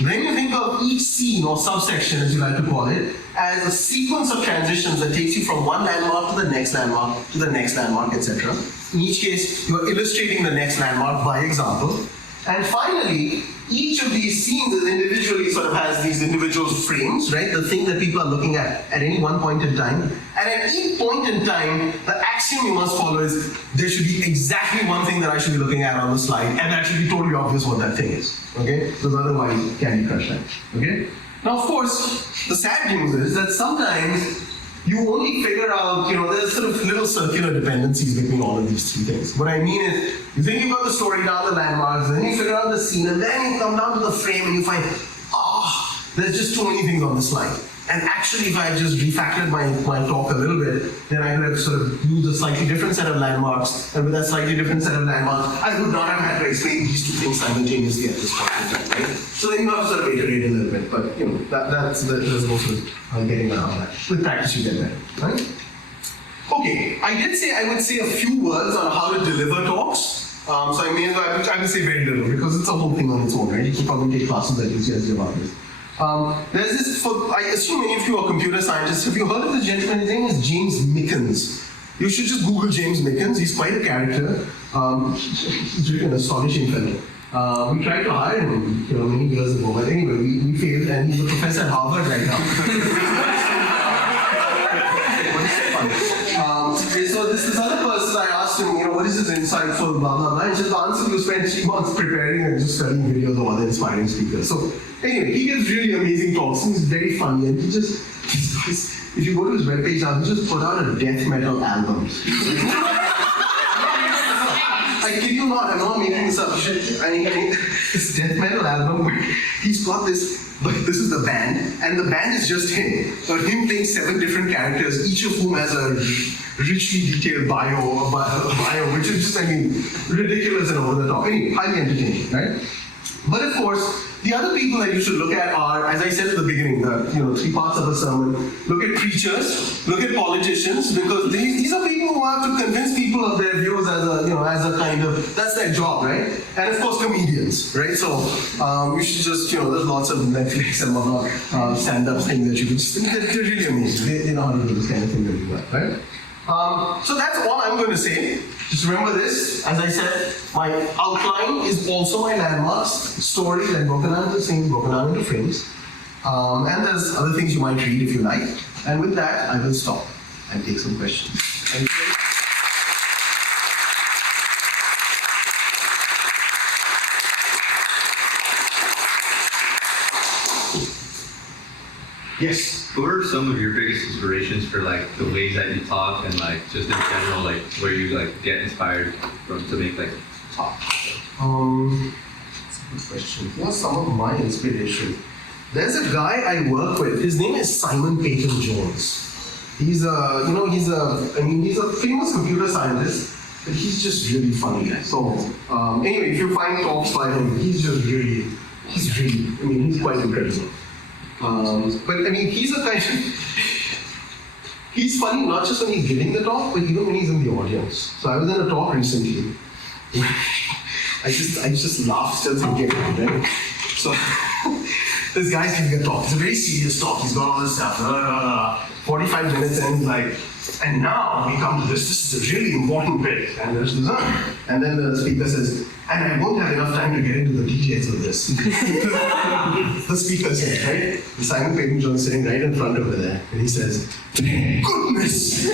Then you think of each scene or subsection, as you like to call it, as a sequence of transitions that takes you from one landmark to the next landmark, to the next landmark, etc. In each case, you are illustrating the next landmark by example. And finally, each of these scenes is individually sort of has these individual frames, right? The thing that people are looking at any one point in time. And at each point in time, the axiom you must follow is there should be exactly one thing that I should be looking at on the slide, and that should be totally obvious what that thing is, okay? Because otherwise, Candy Crush that, okay? Now, of course, the sad news is that sometimes you only figure out, there's sort of little circular dependencies between all of these three things. What I mean is, you think you've got the story down, the landmarks, then you figure out the scene, and then you come down to the frame and you find, there's just too many things on the slide. And actually, if I just refactored my talk a little bit, then I could have sort of used a slightly different set of landmarks, and with that slightly different set of landmarks, I would not have had to explain these two things simultaneously at this point in time, right? So then you have to sort of iterate a little bit, but there's no sort of getting around that. With practice, you get there, right? Okay, I did say I would say a few words on how to deliver talks. So I would say very little because it's a whole thing on its own, right? You can probably take classes at UCSD about this. There's this, I assume many of you are computer scientists. Have you heard of this gentleman? His name is James Mickens. You should just Google James Mickens. He's quite a character. He's really an astonishing fellow. We tried to hire him, many years ago, but anyway, we failed, and he's a professor at Harvard right now. So this other person, I asked him, what is his insightful blah blah blah, and just the answer, you spent 3 months preparing and just studying videos of other inspiring speakers. So anyway, he gives really amazing talks, and he's very funny, and if you go to his webpage now, he just put out a death metal album. I kid you not, I'm not making this up. I mean, this death metal album where he's got this, but this is the band, and the band is just him. So him playing 7 different characters, each of whom has a richly detailed bio, which is just, ridiculous and over the top. Anyway, highly entertaining, right? But of course, the other people that you should look at are, as I said at the beginning, the 3 parts of a sermon. Look at preachers, look at politicians, because these are people who have to convince people of their views as a kind of, that's their job, right? And of course, comedians, right? So you should just, there's lots of Netflix and whatnot stand-up things that you could just, they're really amazing. They know how to do this kind of thing really well, right? So that's all I'm going to say. Just remember this, as I said, my outline is also my landmarks, story, then broken down into scenes, broken down into frames. And there's other things you might read if you like. And with that, I will stop and take some questions. Thank you. Yes. Who are some of your biggest inspirations for the ways that you talk and just in general where you get inspired from to make talk? That's a good question. What's some of my inspiration? There's a guy I work with. His name is Simon Peyton Jones. He's a famous computer scientist, but he's just really funny. So anyway, if you find talks by him, he's quite incredible. But I mean, he's a kind he's funny not just when he's giving the talk, but even when he's in the audience. So I was in a talk recently. I just laughed still thinking about it, right? So this guy's giving a talk. It's a very serious talk. He's got all this stuff. 45 minutes and he's like, and now we come to this. This is a really important bit. And there's this, and then the speaker says, and I won't have enough time to get into the details of this. The speaker says, right? The Simon Peyton Jones sitting right in front over there, and he says, goodness!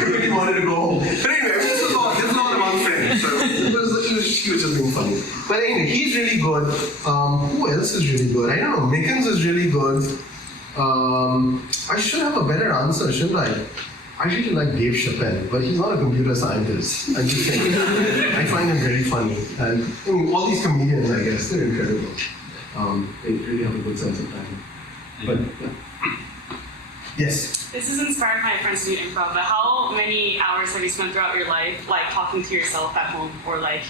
Everybody wanted to go home. But anyway, this was all among friends. So he was just being funny. But anyway, he's really good. Who else is really good? I don't know. Mickens is really good. I should have a better answer, shouldn't I? I really like Dave Chappelle, but he's not a computer scientist. I'm just saying. I find him very funny. And I mean, all these comedians, I guess, they're incredible. They really have a good sense of timing. But, yeah. Yes? This has inspired my friends to do improv, but how many hours have you spent throughout your life, like, talking to yourself at home? Or, like,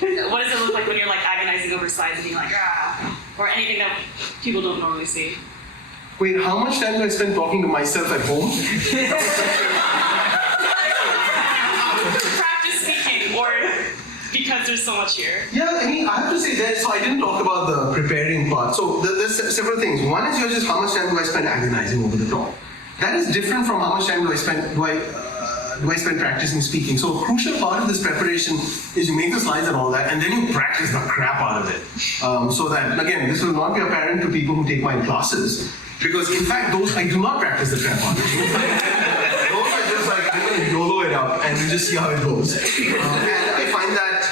what does it look like when you're, like, agonizing over slides and being like, ah, or anything that people don't normally see? Wait, how much time do I spend talking to myself at home? Practice speaking, or because there's so much here. Yeah, I mean, I have to say that, so I didn't talk about the preparing part. So there's several things. One is just how much time do I spend agonizing over the talk? That is different from how much time do I spend practicing speaking. So a crucial part of this preparation is you make the slides and all that, and then you practice the crap out of it. So that, again, this will not be apparent to people who take my classes, because in fact, those I do not practice the crap out of. Those are just like, I'm going to YOLO it up and you just see how it goes. And I find that,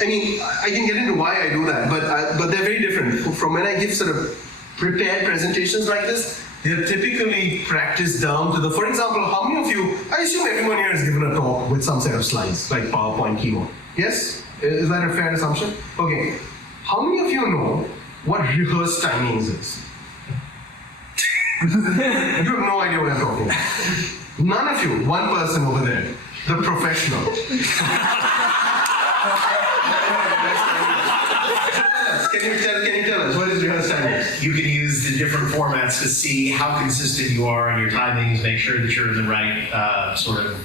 I mean, I can get into why I do that, but they're very different. From when I give sort of prepared presentations like this, they're typically practiced down to the, for example, how many of you, I assume everyone here has given a talk with some set of slides, like PowerPoint keynote. Yes? Is that a fair assumption? Okay. How many of you know what rehearsed timings is? You have no idea what I'm talking about. None of you, one person over there, the professional. Can you tell us, what is rehearsed timing? You can use the different formats to see how consistent you are in your timings, make sure that you're in the right sort of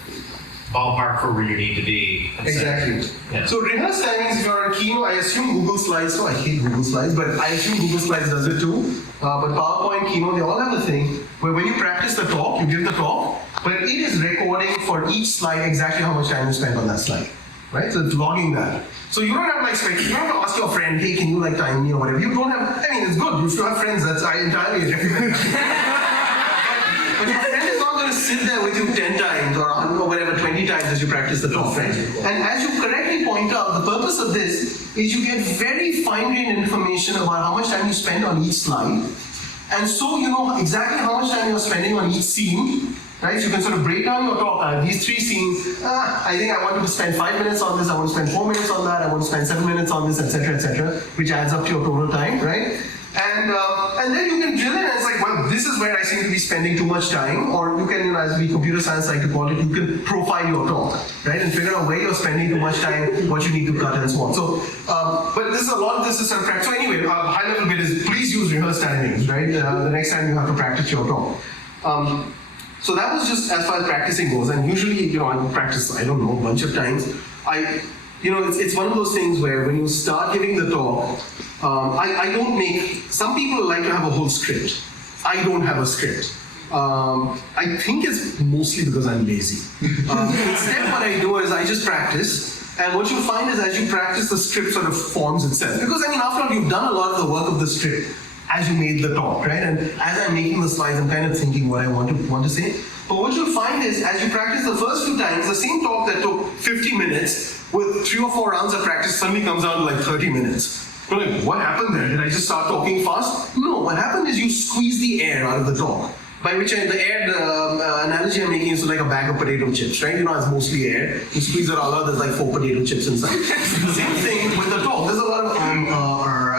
ballpark for where you need to be. Exactly. Yeah. So rehearsed timings, if you're on Keynote, I assume Google Slides, so I hate Google Slides, but I assume Google Slides does it too. But PowerPoint, Keynote, they all have a thing where when you practice the talk, you give the talk, but it is recording for each slide exactly how much time you spent on that slide. Right? So it's logging that. So you don't have like, you don't have to ask your friend, hey, can you like time me or whatever. You don't have, I mean, it's good. If you have friends, that's, I entirely recommend that. But your friend is not going to sit there with you 10 times or whatever, 20 times as you practice the talk, right? And as you correctly point out, the purpose of this is you get very fine-grained information about how much time you spend on each slide. And so you know exactly how much time you're spending on each scene. Right? So you can sort of break down your talk. These three scenes, I think I want to spend 5 minutes on this, I want to spend 4 minutes on that, I want to spend 7 minutes on this, etc., which adds up to your total time, right? And then you can drill in and it's like, well, this is where I seem to be spending too much time, or you can, as we computer science like to call it, you can profile your talk, right? And figure out where you're spending too much time, what you need to cut and so on. So, but this is a lot of this is sort of practice. So anyway, high level bit is please use rehearsed timings, right? The next time you have to practice your talk. So that was just as far as practicing goes, and usually, I practice, I don't know, a bunch of times. It's one of those things where when you start giving the talk, I don't make, some people like to have a whole script. I don't have a script. I think it's mostly because I'm lazy. Instead, what I do is I just practice, and what you find is as you practice, the script sort of forms itself. Because, after all, you've done a lot of the work of the script as you made the talk, right? And as I'm making the slides, I'm kind of thinking what I want to say. But what you'll find is, as you practice the first few times, the same talk that took 50 minutes with 3 or 4 rounds of practice suddenly comes down to like 30 minutes. You're like, what happened there? Did I just start talking fast? No, what happened is you squeeze the air out of the talk. By which the analogy I'm making is like a bag of potato chips, right? It's mostly air. You squeeze it all out, there's like 4 potato chips inside. The same thing with the talk. There's a lot of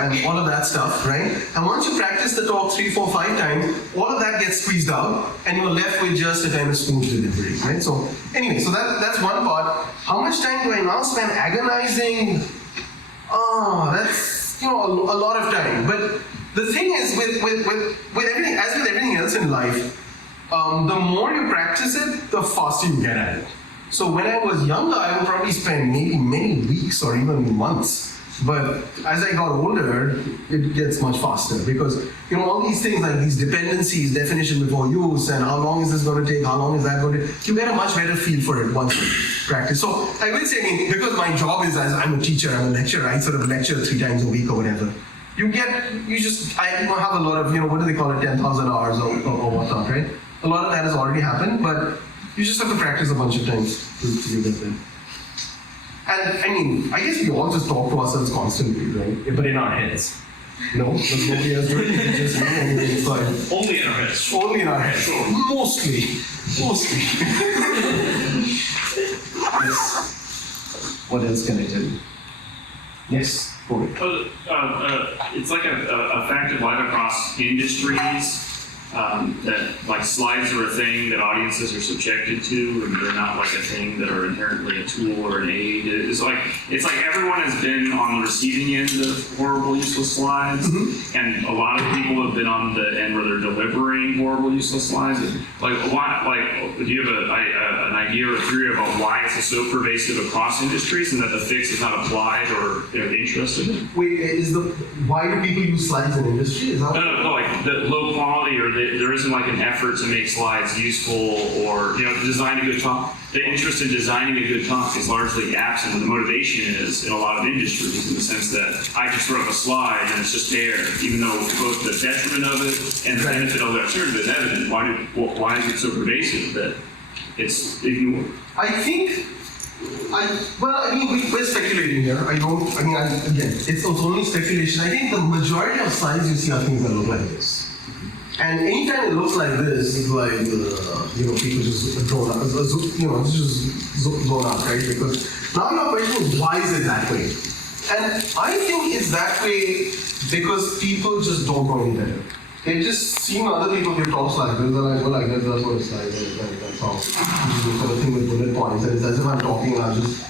and all of that stuff, right? And once you practice the talk 3, 4, 5 times, all of that gets squeezed out, and you're left with just a kind of smooth delivery, right? So anyway, so that's one part. How much time do I now spend agonizing? That's a lot of time. But the thing is, with everything, as with everything else in life, the more you practice it, the faster you get at it. So when I was younger, I would probably spend maybe many weeks or even months. But as I got older, it gets much faster because all these things like these dependencies, definition before use, and how long is this going to take, how long is that going to take, you get a much better feel for it once you practice. So I will say, because my job is, as I'm a teacher, I'm a lecturer, I sort of lecture 3 times a week or whatever. I have a lot of, what do they call it, 10,000 hours or whatnot, right? A lot of that has already happened, but you just have to practice a bunch of times to get there. And I guess we all just talk to ourselves constantly, right? But in our heads. No, but nobody else doing it, it's just me and it's fine. Only in our heads. Only in our heads. Mostly. Yes. What else can I tell you? Yes, go ahead. It's like a fact of life across industries. That like slides are a thing that audiences are subjected to, and they're not like a thing that are inherently a tool or an aid. It's like everyone has been on the receiving end of horrible, useless slides, and a lot of people have been on the end where they're delivering horrible, useless slides. Like, do you have an idea or a theory about why it's so pervasive across industries, and that the fix is not applied or they're interested in? Wait, why do people use slides in industry? Is that No, like the low quality or there isn't like an effort to make slides useful or design a good talk. The interest in designing a good talk is largely absent, and the motivation is in a lot of industries in the sense that I just throw up a slide and it's just there, even though both the detriment of it and the benefit of the alternative is evident. Why is it so pervasive that it's ignored? We're speculating here. Again, it's only speculation. I think the majority of slides you see are things that look like this. And anytime it looks like this, it's like, people just zone out, just zone out, right? Because now your question is, why is it that way? And I think it's that way because people just don't know any better. They've just seen other people give talks like this, they're like, that's what it's like, that's all. You sort of thing with bullet points, and it's as if I'm talking and I'll just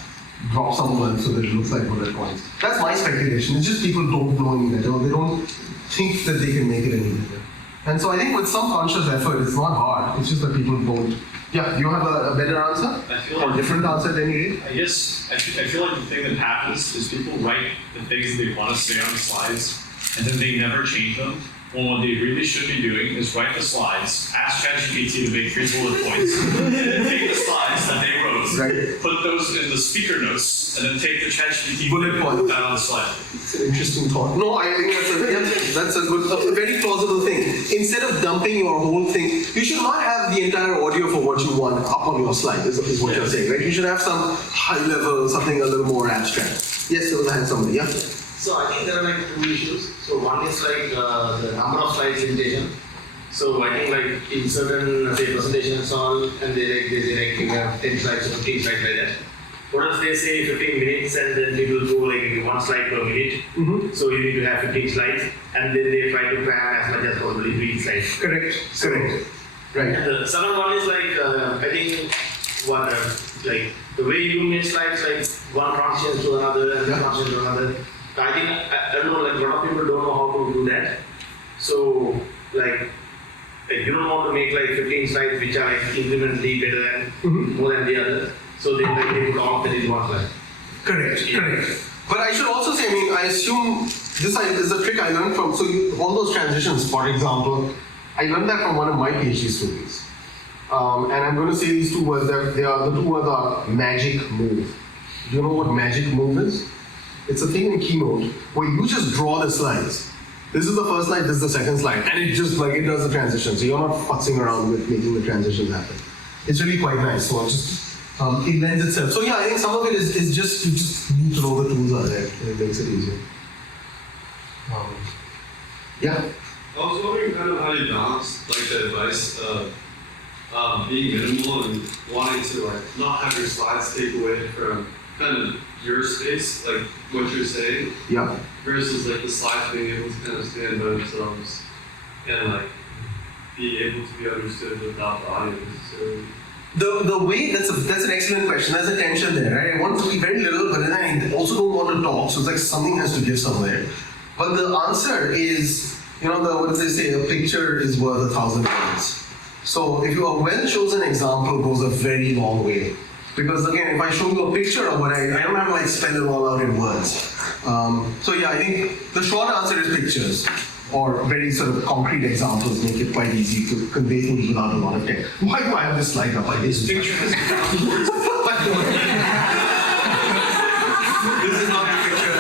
drop some words so that it looks like bullet points. That's my speculation. It's just people don't know any better, or they don't think that they can make it any better. And so I think with some conscious effort, it's not hard. It's just that people don't. Yeah, you have a better answer? I feel like or different answer than you did? I guess I feel like the thing that happens is people write the things they want to say on the slides, and then they never change them. Well, what they really should be doing is write the slides, ask ChatGPT to make 3 bullet points, and then take the slides that they wrote, put those in the speaker notes, and then take the ChatGPT bullet points that on the slide. It's an interesting thought. No, I think that's a very plausible thing. Instead of dumping your whole thing, you should not have the entire audio for what you want up on your slide, is what you're saying, right? You should have some high level, something a little more abstract. Yes, there was a hand somebody, yeah? So I think there are like 2 issues. So one is like the number of slides limitation. So I think like in certain say presentations all, and they say you have 10 slides or 15 slides like that. What if they say 15 minutes and then people go like 1 slide per minute? So you need to have 15 slides, and then they try to cram as much as possible into each slide. Correct. Right. And the second one is like I think like the way you make slides, like one transition to another and one transition to another. I think I don't know, like a lot of people don't know how to do that. So like you don't want to make like 15 slides which are like incrementally better than more than the other. So they put all of that in one slide. Correct. But I should also say, I assume this is a trick I learned from, all those transitions, for example, I learned that from one of my PhD students. And I'm going to say these 2 words, the 2 words are magic move. Do you know what magic move is? It's a thing in Keynote where you just draw the slides. This is the first slide, this is the second slide, and it just it does the transition. So you're not futzing around with making the transitions happen. It's really quite nice. So it lends itself. So yeah, I think some of it is just, you just need to know the tools are there, and it makes it easier. Yeah? I was wondering kind of how you balance the advice of being minimal and wanting to not have your slides take away from kind of your space, like what you're saying, Yeah. versus like the slides being able to kind of stand by themselves and like be able to be understood without the audience necessarily. The way, that's an excellent question. There's a tension there, right? I want to be very little, but then I also don't want to talk. So it's like something has to give somewhere. But the answer is, what do they say? A picture is worth 1,000 words. So if a well-chosen example goes a very long way. Because again, if I show you a picture of what I don't have to like spell it all out in words. So yeah, I think the short answer is pictures. Or very sort of concrete examples make it quite easy to convey things without a lot of text. Why do I have this slide up? This picture has 1,000 words. This is not the picture.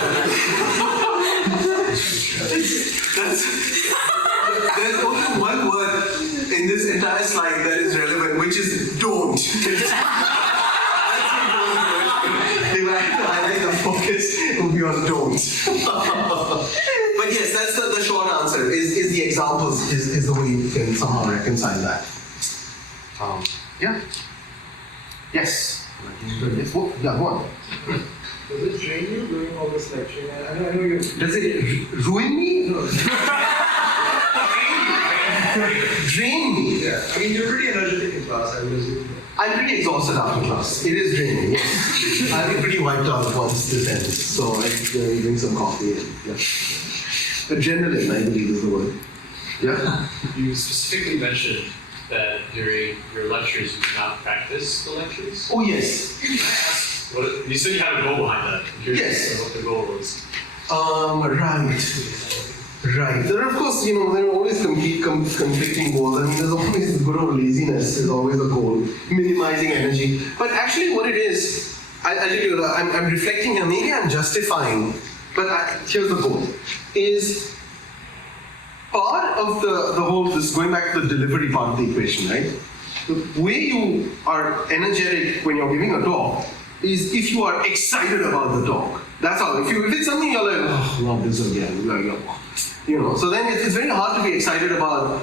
There's only one word in this entire slide that is relevant, which is don't. If I had to highlight the focus, it would be on don't. But yes, that's the short answer. Is the examples is the way you can somehow reconcile that. Yeah. Yes. Yes. Yeah. Go on. Does it drain you doing all this lecturing? I know you. Does it ruin me? No. Drain me. Yeah. I mean, you're pretty energetic in class, I would assume. I'm pretty exhausted after class. It is draining. Yes. I'll be pretty wiped out once this ends. So I drink some coffee. And, yeah. Adrenaline, I believe, is the word. Yeah. You specifically mentioned that during your lectures you do not practice the lectures. Oh yes. Can I ask, you said you had a goal behind that. I'm curious Yes. what the goal was. Right. There are, of course, there are always conflicting goals. I mean, there's always good old laziness is always a goal. Minimizing energy. But actually what it is, I'll tell you, I'm reflecting here, maybe I'm justifying, but here's the goal, is part of the whole, this going back to the delivery part of the equation, right? The way you are energetic when you're giving a talk is if you are excited about the talk. That's all. If it's something you're like, oh, not this again, so then it's very hard to be excited about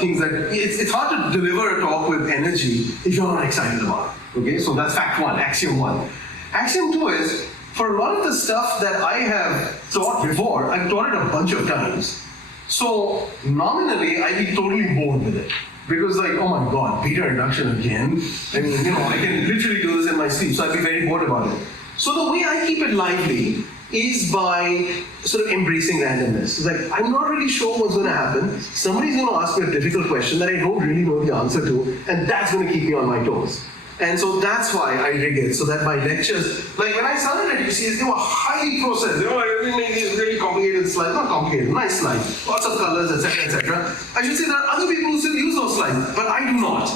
things that, it's hard to deliver a talk with energy if you're not excited about it. Okay, so that's fact one, axiom one. Axiom two is, for a lot of the stuff that I have taught before, I've taught it a bunch of times. So nominally, I'd be totally bored with it. Because like, oh my god, beta induction again? I mean, I can literally do this in my sleep, so I'd be very bored about it. So the way I keep it lively is by sort of embracing randomness. It's like, I'm not really sure what's going to happen. Somebody's going to ask me a difficult question that I don't really know the answer to, and that's going to keep me on my toes. And so that's why I rig it, so that my lectures, like when I started at UCS, they were highly processed. I really make these really complicated slides, not complicated, nice slides, lots of colors, etc., etc. I should say there are other people who still use those slides, but I do not.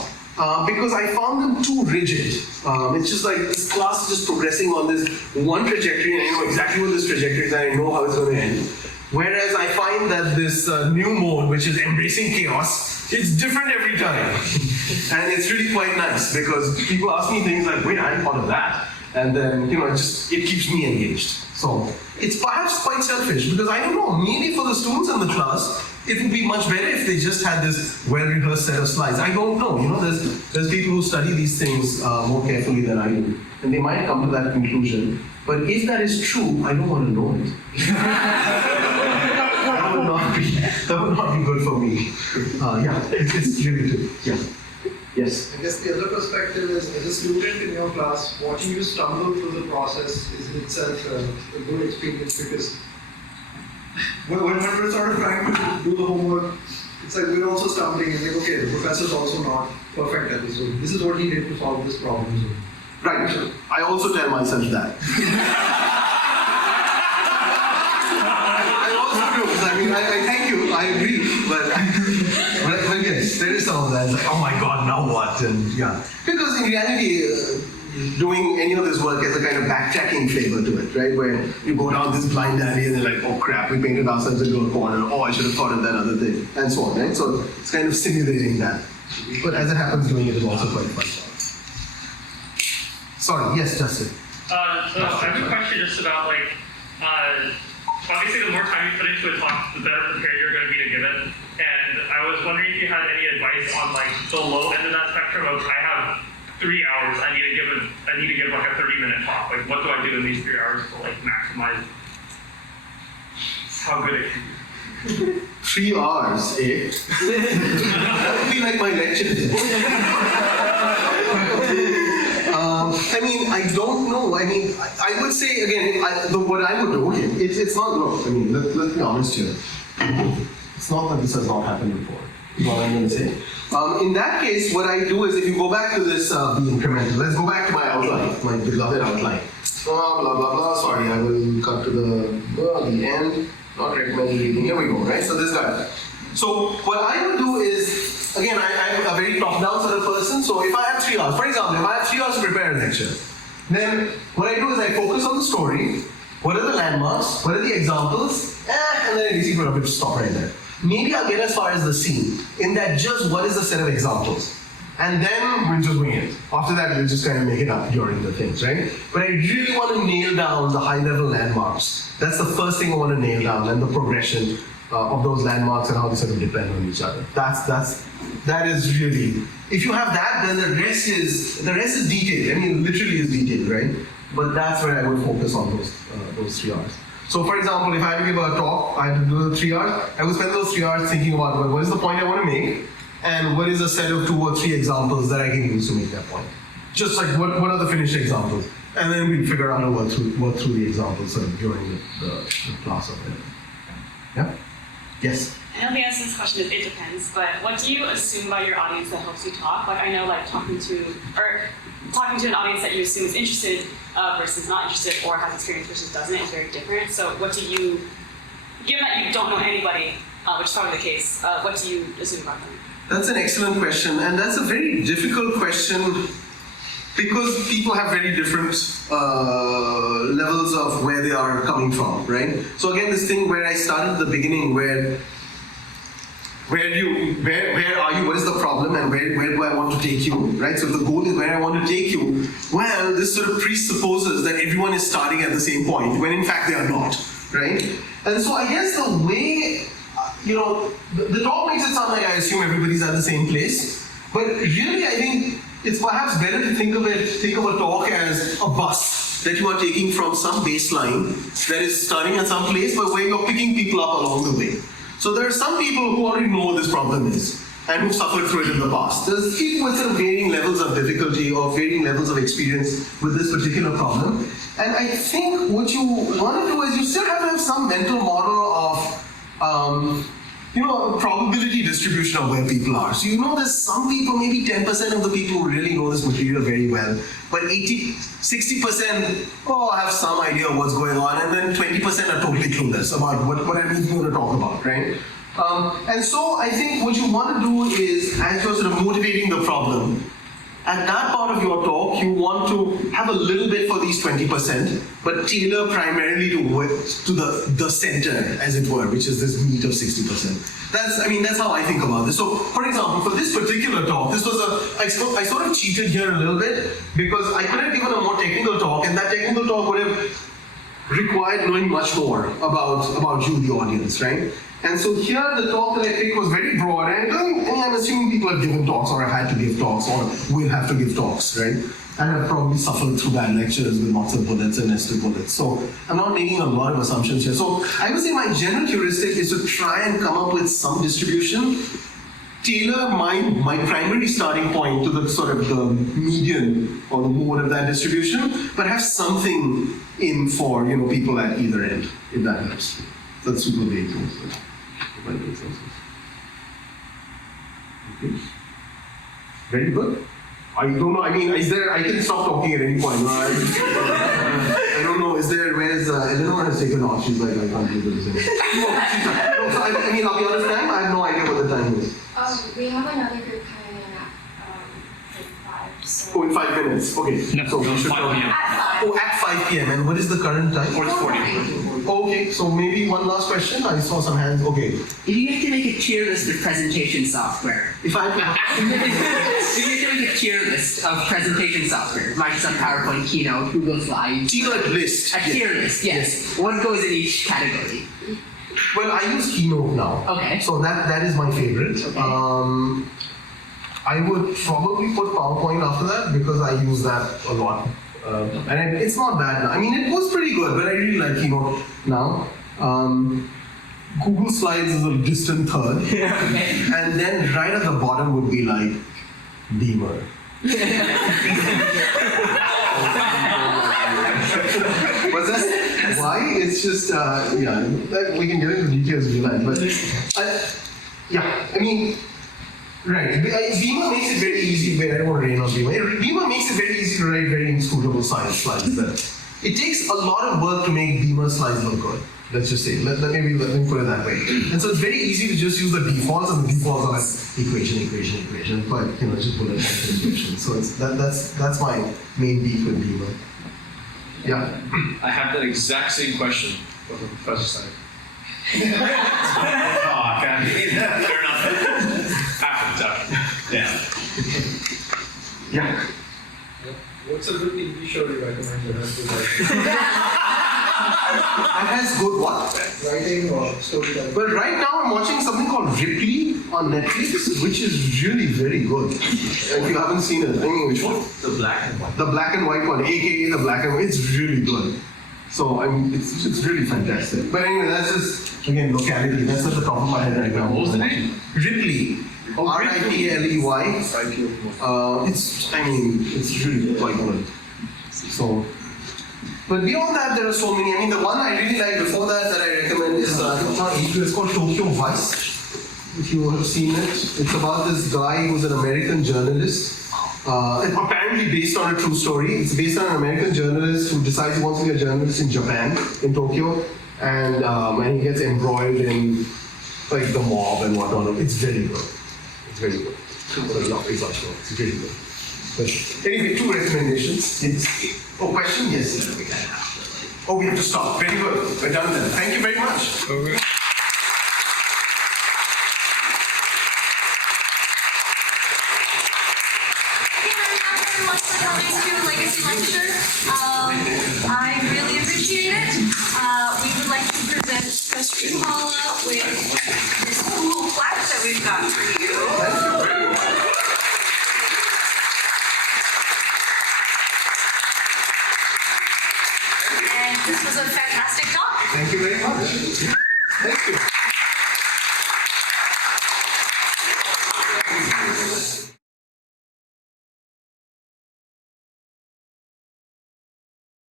Because I found them too rigid. It's just like this class is just progressing on this one trajectory, and I know exactly what this trajectory is, and I know how it's going to end. Whereas I find that this new mode, which is embracing chaos, it's different every time. And it's really quite nice because people ask me things like, wait, I hadn't thought of that. And then, it keeps me engaged. So it's perhaps quite selfish because I don't know, maybe for the students in the class, it would be much better if they just had this well-rehearsed set of slides. I don't know, there's people who study these things more carefully than I do. And they might come to that conclusion. But if that is true, I don't want to know it. That would not be good for me. It's really good. Yeah. Yes. I guess the other perspective is, as a student in your class, watching you stumble through the process is in itself a good experience because when we're sort of trying to do the homework, it's like we're also stumbling and like, okay, the professor's also not perfect at this. So this is what he did to solve this problem. So. Right. I also tell myself that. I also do. I mean, I thank you. I agree. But yes, there is some of that. It's like, oh my god, now what? And yeah. Because in reality, doing any of this work has a kind of backtracking flavor to it, right? Where you go down this blind alley and they're like, oh crap, we painted ourselves into a corner. Oh, I should have thought of that other thing. And so on, right? So it's kind of simulating that. But as it happens, doing it is also quite fun. Sorry, yes, Justin. So I have a question just about obviously the more time you put into a talk, the better prepared you're going to be to give it. And I was wondering if you had any advice on the low end of that spectrum of I have 3 hours, I need to give like a 30-minute talk. like what do I do in these 3 hours to like maximize how good it can be? 3 hours, eh? That would be like my lecture. I mean, I don't know. I mean, I would say again, what I would do, it's not, look, I mean, let's be honest here. It's not that this has not happened before, is what I'm going to say. In that case, what I do is, if you go back to this, be incremental, let's go back to my outline, my beloved outline. Blah, blah, blah, sorry, I will cut to the end. Not recommended reading. Here we go, right? So this guy. So what I would do is, again, I'm a very top-down sort of person. So if I have 3 hours, for example, if I have 3 hours to prepare a lecture, then what I do is I focus on the story. What are the landmarks? What are the examples? And then I basically put a bit of stop right there. Maybe I'll get as far as the scene. In that, just what is the set of examples? And then we'll just wing it. After that, we'll just kind of make it up during the things, right? But I really want to nail down the high-level landmarks. That's the first thing I want to nail down, and the progression of those landmarks and how they sort of depend on each other. That is really. If you have that, then the rest is detailed. I mean, literally is detailed, right? But that's where I would focus on those 3 hours. So, for example, if I had to give a talk, I had to do 3 hours. I would spend those 3 hours thinking about, well, what is the point I want to make? And what is a set of 2 or 3 examples that I can use to make that point? Just like what are the finished examples? And then we figure out how to work through the examples sort of during the class of it. Yeah? Yes? I know the answer to this question is it depends, but what do you assume about your audience that helps you talk? Like I know like talking to an audience that you assume is interested versus not interested or has experience versus doesn't is very different. So what do you, given that you don't know anybody, which is probably the case, what do you assume about them? That's an excellent question, and that's a very difficult question because people have very different levels of where they are coming from, right? So again, this thing where I started at the beginning, where are you? What is the problem, and where do I want to take you, right? So the goal is where I want to take you. Well, this sort of presupposes that everyone is starting at the same point, when in fact they are not, right? And so I guess the way. The talk makes it sound like I assume everybody's at the same place, but really I think it's perhaps better to think of a talk as a bus that you are taking from some baseline that is starting at some place, but where you're picking people up along the way. So there are some people who already know what this problem is and who've suffered through it in the past. There's people with some varying levels of difficulty or varying levels of experience with this particular problem. And I think what you want to do is you still have to have some mental model of probability distribution of where people are. So there's some people, maybe 10% of the people who really know this material very well, but 60% have some idea of what's going on, and then 20% are totally clueless about what I'm even going to talk about, right? And so I think what you want to do is, as you're sort of motivating the problem, at that part of your talk, you want to have a little bit for these 20%, but tailor primarily to the center, as it were, which is this meat of 60%. That's how I think about this. So, for example, for this particular talk, I sort of cheated here a little bit because I could have given a more technical talk, and that technical talk would have required knowing much more about you, the audience, right? And so here, the talk that I picked was very broad, and I'm assuming people have given talks, or have had to give talks, or will have to give talks, right? And have probably suffered through bad lectures with lots of bullets and nested bullets. So I'm not making a lot of assumptions here. So I would say my general heuristic is to try and come up with some distribution, tailor my primary starting point to the sort of the median or the mode of that distribution, but have something in for people at either end, if that helps. That's super vague. Okay. Very good. I don't know. I mean, I can stop talking at any point. I don't know. Where's Eleanor has taken off? She's like, I can't do this anymore. So I'll be honest, I have no idea what the time is. We have another group coming in at 5. So. Oh, in 5 minutes. Okay. No, so we should 5 p.m. At 5 p.m. And what is the current time? 4:40. Okay, so maybe one last question. I saw some hands. Okay. If you have to make a tier list of presentation software, if you have to make a tier list of presentation software, Microsoft PowerPoint, Keynote, Google Slides. Tier list. A tier list, yes. What goes in each category? Well, I use Keynote now. Okay. So that is my favorite. Okay. I would probably put PowerPoint after that because I use that a lot. And it's not bad now. I mean, it was pretty good, but I really like Keynote now. Google Slides is a distant third. And then right at the bottom would be like Beamer. But that's why it's just, we can get into details if you like. But I mean, right. Beamer makes it very easy. I don't want to rain on Beamer. Beamer makes it very easy to write very inscrutable slides. It takes a lot of work to make Beamer slides look good. Let's just say, let me put it that way. And so it's very easy to just use the defaults, and the defaults are like equation, but just bullet point equation. So that's my main beef with Beamer. Yeah. I have that exact same question, but from Professor side. Oh, God. Fair enough. Happens. Yeah. What's a good TV show you recommend that has good writing? That has good what? Writing or storytelling? But right now I'm watching something called Ripley on Netflix, which is really very good. If you haven't seen it, I mean, which one? The black and white. The black and white one, aka the black and white. It's really good. So it's really fantastic. But anyway, that's just again locality. That's at the top of my head right now. What was the name? Ripley. Ripley. It's really quite good. So, but beyond that, there are so many. I mean, the one I really like before that I recommend is it's called Tokyo Vice. If you have seen it, it's about this guy who's an American journalist. It's apparently based on a true story. It's based on an American journalist who decides he wants to be a journalist in Japan, in Tokyo, and he gets embroiled in like the mob and whatnot. It's very good. It's very good. It's really good. But anyway, 2 recommendations. Question? Yes. We have to stop. Very good. We're done then. Thank you very much. Hey, everyone for coming to Legacy Lecture. I really appreciate it. We would like to present Ranjit Jhala with this cool plaque that we've got for you. And this was a fantastic talk. Thank you very much. Thank you.